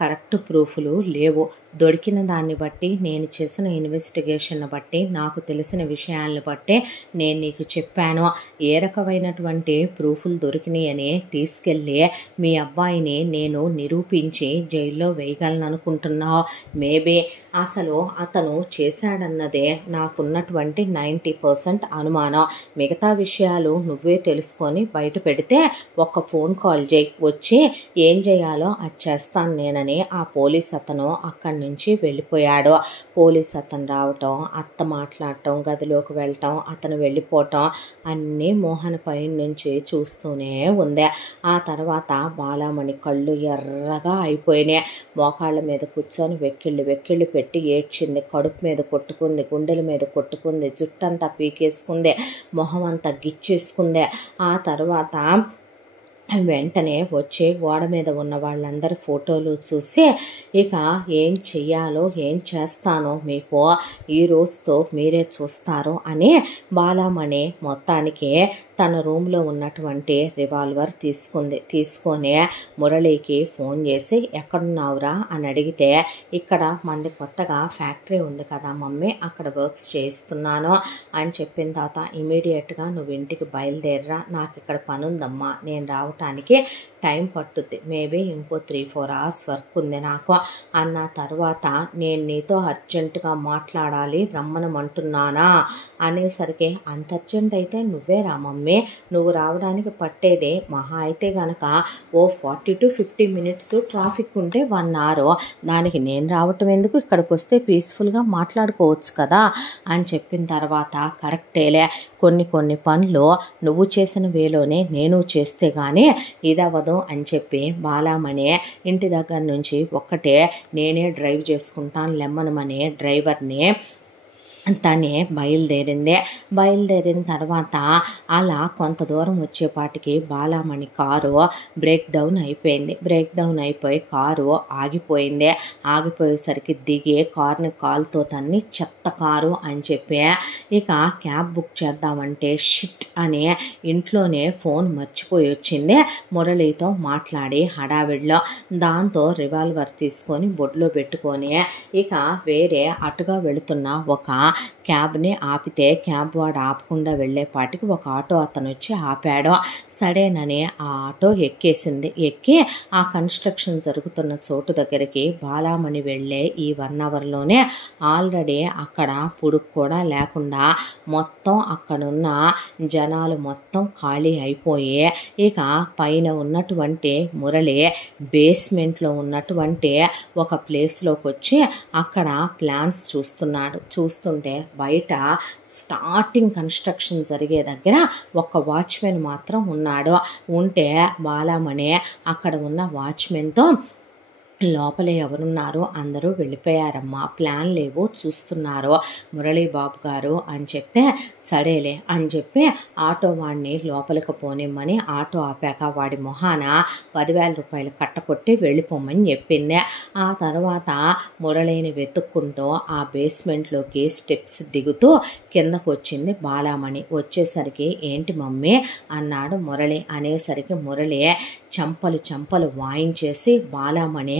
కరెక్ట్ ప్రూఫ్లు లేవు. దొరికిన దాన్ని బట్టి, నేను చేసిన ఇన్వెస్టిగేషన్ బట్టి, నాకు తెలిసిన విషయాలను బట్టి నేను నీకు చెప్పాను. ఏ రకమైనటువంటి ప్రూఫ్లు దొరికినాయని తీసుకెళ్ళి మీ అబ్బాయిని నేను నిరూపించి జైల్లో వేయగలను అనుకుంటున్నావు? మేబీ అసలు అతను చేశాడన్నదే నాకున్నటువంటి 90% అనుమానం. మిగతా విషయాలు నువ్వే తెలుసుకొని బయట పెడితే ఒక్క ఫోన్ కాల్ చేయి, వచ్చి ఏం చేయాలో అది చేస్తాను నేనని అనగానే ఆ పోలీస్ అతను అక్కడి నుంచి వెళ్ళిపోయాడు. పోలీస్ అతను రావటం, అత్త మాట్లాడటం, గదిలోకి వెళ్ళటం, అతను వెళ్ళిపోవటం అన్నీ మోహన్ పై నుంచి చూస్తూనే ఉంది. ఆ తర్వాత బాలామణి కళ్ళు ఎర్రగా అయిపోయినాయి. మోకాళ్ళ మీద కూర్చొని వెక్కిళ్ళు పెట్టి ఏడ్చింది. కడుపు మీద కొట్టుకుంది, గుండెల మీద కొట్టుకుంది, జుట్టంతా పీకేసుకుంది, మొహం అంతా గిచ్చేసుకుంది. ఆ తర్వాత వెంటనే వచ్చి గోడ మీద ఉన్న వాళ్ళందరి ఫోటోలు చూసి ఇక ఏం చెయ్యాలో ఏం చేస్తానో మీకు ఈ రోజుతో మీరే చూస్తారు అని బాలామణి మొత్తానికి తన రూమ్లో ఉన్నటువంటి రివాల్వర్ తీసుకొని మురళికి ఫోన్ చేసి ఎక్కడున్నావురా అని అడిగితే, ఇక్కడ మంది కొత్తగా ఫ్యాక్టరీ ఉంది కదా మమ్మీ, అక్కడ వర్క్స్ చేయిస్తున్నాను అని చెప్పిన తర్వాత ఇమీడియట్గా నువ్వు ఇంటికి బయలుదేరరా, నాకు ఇక్కడ పని ఉందమ్మా, నేను రావటానికి టైం పట్టుద్ది, మేబీ ఇంకో 3-4 hours వర్క్ ఉంది నాకు అన్న తర్వాత నేను నీతో అర్జెంటుగా మాట్లాడాలి, రమ్మనమంటున్నానా అనేసరికి అంత అర్జెంట్ అయితే నువ్వే రా మమ్మీ, నువ్వు రావడానికి పట్టేదే మహా అయితే గనక ఓ 40 to 50 minutes ట్రాఫిక్ ఉంటే 1 hour, దానికి నేను రావటం ఎందుకు, ఇక్కడికి వస్తే పీస్ఫుల్గా మాట్లాడుకోవచ్చు కదా అని చెప్పిన తర్వాత కరెక్టేలే, కొన్ని పనులు నువ్వు చేసిన వేలోనే నేను చేస్తే కానీ ఇదవ్వదు అని చెప్పి బాలామణి ఇంటి దగ్గర నుంచి ఒక్కటే నేనే డ్రైవ్ చేసుకుంటాను లెమ్మనమని డ్రైవర్ని తనే బయలుదేరిన తర్వాత అలా కొంత దూరం వచ్చేపాటికి బాలామణి కారు బ్రేక్ డౌన్ అయిపోయి కారు ఆగిపోయేసరికి దిగి కారుని కాలుతో తన్ని చెత్త కారు అని చెప్పి ఇక క్యాబ్ బుక్ చేద్దామంటే షిట్ అని ఇంట్లోనే ఫోన్ మర్చిపోయి వచ్చింది మురళితో మాట్లాడి హడావిడిలో. దాంతో రివాల్వర్ తీసుకొని బొడ్లో పెట్టుకొని ఇక వేరే అటుగా వెళుతున్న ఒక క్యాబ్ని ఆపితే క్యాబ్ వాడు ఆపకుండా వెళ్ళేపాటికి ఒక ఆటో అతను వచ్చి ఆపాడు. సడేనని ఆ ఆటో ఎక్కి ఆ కన్స్ట్రక్షన్ జరుగుతున్న చోటు దగ్గరికి బాలామణి వెళ్ళే ఈ 1 hourలోనే ఆల్రెడీ అక్కడ పుడుకు కూడా లేకుండా మొత్తం అక్కడున్న జనాలు మొత్తం ఖాళీ అయిపోయి ఇక పైన ఉన్నటువంటి మురళి బేస్మెంట్లో ఉన్నటువంటి ఒక ప్లేస్లోకి వచ్చి అక్కడ ప్లాన్స్ చూస్తుంటే బయట స్టార్టింగ్ కన్స్ట్రక్షన్ జరిగే దగ్గర ఒక వాచ్మెన్ మాత్రం ఉంటే బాలామణి అక్కడ ఉన్న వాచ్మెన్తో లోపలే ఎవరున్నారో అందరూ వెళ్ళిపోయారమ్మా, ప్లాన్ లేవో చూస్తున్నారు మురళీ బాబు గారు అని చెప్తే సడేలే అని చెప్పి ఆటో వాడిని లోపలికి పోనిమ్మని ఆటో ఆపాక వాడి మొహాన 10,000 రూపాయలు కట్టకొట్టి వెళ్ళిపోమని చెప్పింది. ఆ తర్వాత మురళిని వెతుక్కుంటూ ఆ బేస్మెంట్లోకి స్టెప్స్ దిగుతూ కిందకు వచ్చింది బాలామణి. వచ్చేసరికి ఏంటి మమ్మీ అన్నాడు మురళి. అనేసరికి మురళి చంపలు వాయించేసి బాలామణి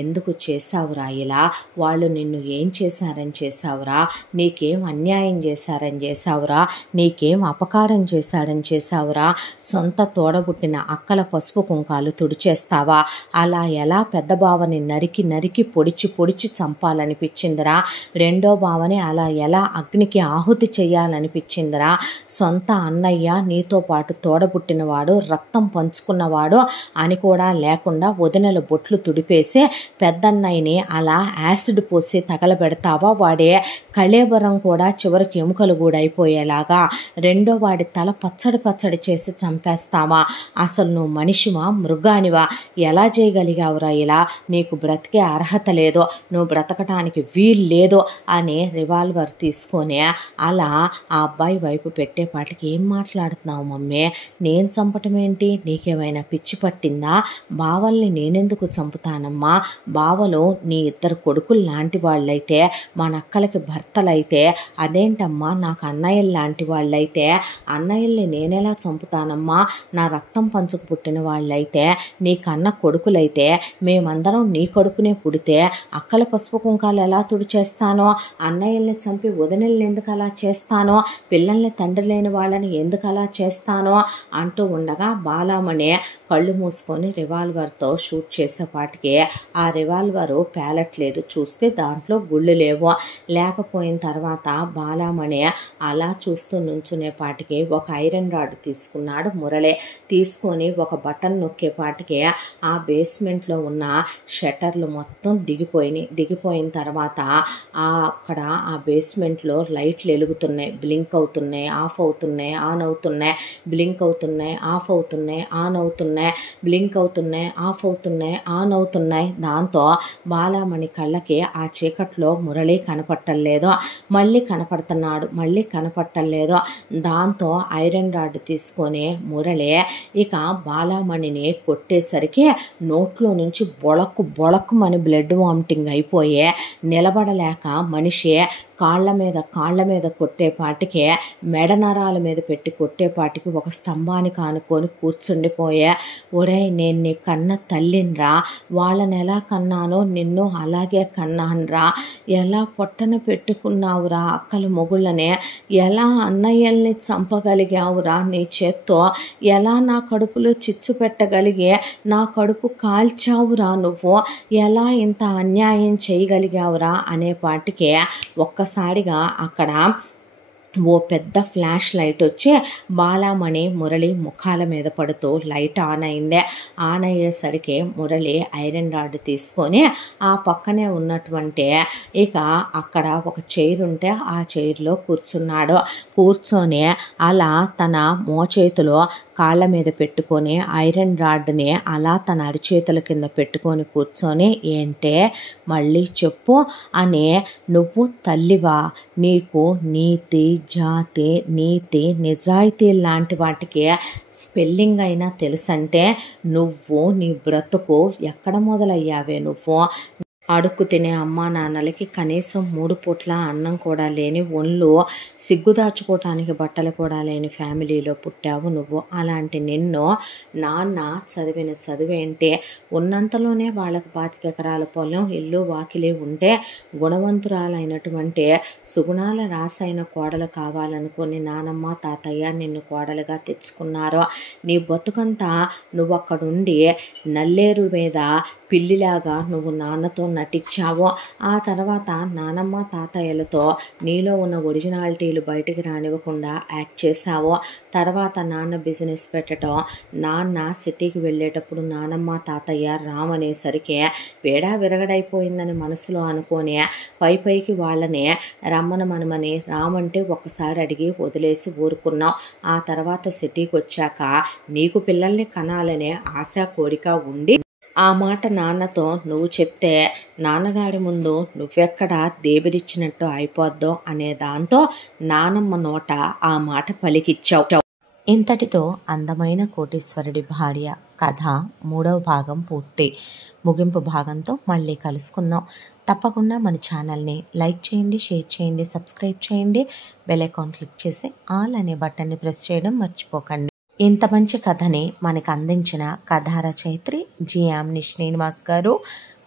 ఎందుకు చేసావురా ఇలా, వాళ్ళు నిన్ను ఏం చేశావురా, నీకేం అన్యాయం చేశావురా, నీకేం అపకారం చేశావురా, సొంత తోడబుట్టిన అక్కల పసుపు కుంకాలు తుడిచేస్తావా, అలా ఎలా పెద్ద బావని నరికి పొడిచి చంపాలనిపించిందిరా, రెండో బావని అలా ఎలా అగ్నికి ఆహుతి చెయ్యాలనిపించిందిరా, సొంత అన్నయ్య నీతో పాటు తోడబుట్టినవాడు రక్తం పంచుకున్నవాడు అని కూడా లేకుండా వదినల బొట్లు తుడిపేసి పెద్దన్నయ్యని అలా యాసిడ్ పోసి తగలబెడతావా, వాడే కళేబరం కూడా చివరికి ఎముకలు గూడైపోయేలాగా రెండో వాడి తల పచ్చడి చేసి చంపేస్తావా, అసలు నువ్వు మనిషివా మృగానివా, ఎలా చేయగలిగావురా ఇలా, నీకు బ్రతికే అర్హత లేదు, నువ్వు బ్రతకటానికి వీలు లేదు అని రివాల్వర్ తీసుకొని అలా ఆ అబ్బాయి వైపు పెట్టేపాటికి ఏం మాట్లాడుతున్నావు మమ్మీ, నేను చంపటం ఏంటి, నీకేమైనా పిచ్చి పట్టిందా, బావల్ని నేనెందుకు చంపుతానమ్మా, బావలు నీ 2 కొడుకులు లాంటి వాళ్ళైతే మా నక్కలకి భర్తలైతే అదేంటమ్మా, నాకు అన్నయ్యలు లాంటి వాళ్ళైతే అన్నయ్యల్ని నేనెలా చంపుతానమ్మా, నా రక్తం పంచుకు పుట్టిన వాళ్ళైతే నీ కన్న కొడుకులైతే మేమందరం నీ కొడుకునే పుడితే అక్కల పసుపు కుంకాలు ఎలా తుడిచేస్తానో, అన్నయ్యల్ని చంపి వదినల్ని ఎందుకు అలా చేస్తానో, పిల్లల్ని తండ్రి లేని వాళ్ళని ఎందుకు అలా చేస్తానో అంటూ ఉండగా బాలామణి కళ్ళు మూసుకొని రివాల్వర్తో షూట్ చేసేపాటికి ఆ రివాల్వరు పేలట్లేదు. చూస్తే దాంట్లో గుళ్ళు లేవు. లేకపోయిన తర్వాత బాలామణి అలా చూస్తూ నుంచునేపాటికి ఒక ఐరన్ రాడ్ తీసుకున్నాడు మురళి. తీసుకొని ఒక బటన్ నొక్కేపాటికి ఆ బేస్మెంట్లో ఉన్న షట్టర్లు మొత్తం దిగిపోయిన తర్వాత అక్కడ ఆ బేస్మెంట్లో లైట్లు వెలుగుతున్నాయి, బ్లింక్ అవుతున్నాయి, ఆఫ్ అవుతున్నాయి, ఆన్ అవుతున్నాయి, బ్లింక్ అవుతున్నాయి, ఆఫ్ అవుతున్నాయి, ఆన్ అవుతున్నాయి, బ్లింక్ అవుతున్నాయి, ఆఫ్ అవుతున్నాయి, ఆన్ అవుతున్నాయి. దాంతో బాలామణి కళ్ళకి ఆ చీకట్లో మురళి కనపట్టలేదు. మళ్ళీ కనపట్టలేదు. దాంతో ఐరన్ రాడ్ తీసుకొని మురళి ఇక బాలామణిని కొట్టేసరికి నోట్లో నుంచి బొళక్కుమని బ్లడ్ వామిటింగ్ అయిపోయి నిలబడలేక మనిషి కాళ్ళ మీద కొట్టేపాటికి మెడ నరాల మీద పెట్టి కొట్టేపాటికి ఒక స్తంభానికి ఆనుకొని కూర్చుండిపోయే, ఒరే నేను నీ కన్న తల్లినిరా, వాళ్ళని ఎలా కన్నానో నిన్ను అలాగే కన్నానురా, ఎలా పొట్టన పెట్టుకున్నావురా అక్కల మొగుళ్ళని, ఎలా అన్నయ్యల్ని చంపగలిగావురా నీ చేత్తో, ఎలా నా కడుపులో చిచ్చు పెట్టగలిగే నా కడుపు కాల్చావురా నువ్వు, ఎలా ఇంత అన్యాయం చేయగలిగావురా అనేపాటికి ఒక్కసారిగా అక్కడ ఓ పెద్ద ఫ్లాష్ లైట్ వచ్చి బాలామణి మురళి ముఖాల మీద పడుతూ లైట్ ఆన్ అయిందే. ఆన్ అయ్యేసరికి మురళి ఐరన్ రాడ్ తీసుకొని ఆ పక్కనే ఉన్నటువంటి ఇక అక్కడ ఒక చైర్ ఉంటే ఆ చైర్లో కూర్చున్నాడు. కూర్చొని అలా తన మోచేతిలో కాళ్ళ మీద పెట్టుకొని ఐరన్ రాడ్ని అలా తన అరిచేతుల కింద పెట్టుకొని కూర్చొని, ఏంటే మళ్ళీ చెప్పు అని, నువ్వు తల్లివా, నీకు నీతి జాతి నీతి నిజాయితీ లాంటి వాటికి స్పెల్లింగ్ అయినా తెలుసంటే నువ్వు నీ బ్రతుకు ఎక్కడ మొదలయ్యావే నువ్వు? అడుక్కు తినే అమ్మా నాన్నలకి కనీసం 3 పూట్ల అన్నం కూడా లేని, ఒళ్ళు సిగ్గుదాచుకోవటానికి బట్టలు కూడా లేని ఫ్యామిలీలో పుట్టావు నువ్వు. అలాంటి నిన్ను నాన్న చదివిన చదువేంటి? ఉన్నంతలోనే వాళ్ళకి 25 ఎకరాల పొలం, ఇల్లు వాకిలి ఉంటే గుణవంతురాలైనటువంటి సుగుణాల రాసైన కోడలు కావాలనుకుని నానమ్మ తాతయ్య నిన్ను కోడలుగా తెచ్చుకున్నారు. నీ బతుకంతా నువ్వు అక్కడుండి నల్లేరు మీద పిల్లిలాగా నువ్వు నాన్నతో నటించావు. ఆ తర్వాత నానమ్మ తాతయ్యలతో నీలో ఉన్న ఒరిజినాలిటీలు బయటికి రానివ్వకుండా యాక్ట్ చేశావు. తర్వాత నాన్న బిజినెస్ పెట్టడం, నాన్న సిటీకి వెళ్ళేటప్పుడు నానమ్మ తాతయ్య రామనేసరికి వేడా విరగడైపోయిందని మనసులో అనుకొని పైకి వాళ్ళని రమ్మనమని రామంటే ఒక్కసారి అడిగి వదిలేసి ఊరుకున్నావు. ఆ తర్వాత సిటీకి వచ్చాక నీకు పిల్లల్ని కనాలనే ఆశ కోరిక ఉండి ఆ మాట నాన్నతో నువ్వు చెప్తే నాన్నగారి ముందు నువ్వెక్కడ దేబిరిచ్చినట్టు అయిపోద్దో అనే దాంతో నానమ్మ నోట ఆ మాట పలికిచ్చావు. ఇంతటితో అందమైన కోటీశ్వరుడి భార్య కథ 3వ భాగం పూర్తి. ముగింపు భాగంతో మళ్ళీ కలుసుకుందాం. తప్పకుండా మన ఛానల్ని లైక్ చేయండి, షేర్ చేయండి, సబ్స్క్రైబ్ చేయండి, బెల్ ఐకాన్ క్లిక్ చేసి ఆల్ అనే బటన్ని ప్రెస్ చేయడం మర్చిపోకండి. ఇంత మంచి కథని మనకు అందించిన కథా రచయిత్రి జి. యామిని శ్రీనివాస్ గారు.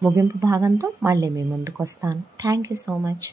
ముగింపు భాగంతో మళ్ళీ మీ ముందుకు వస్తాను. Thank you so much.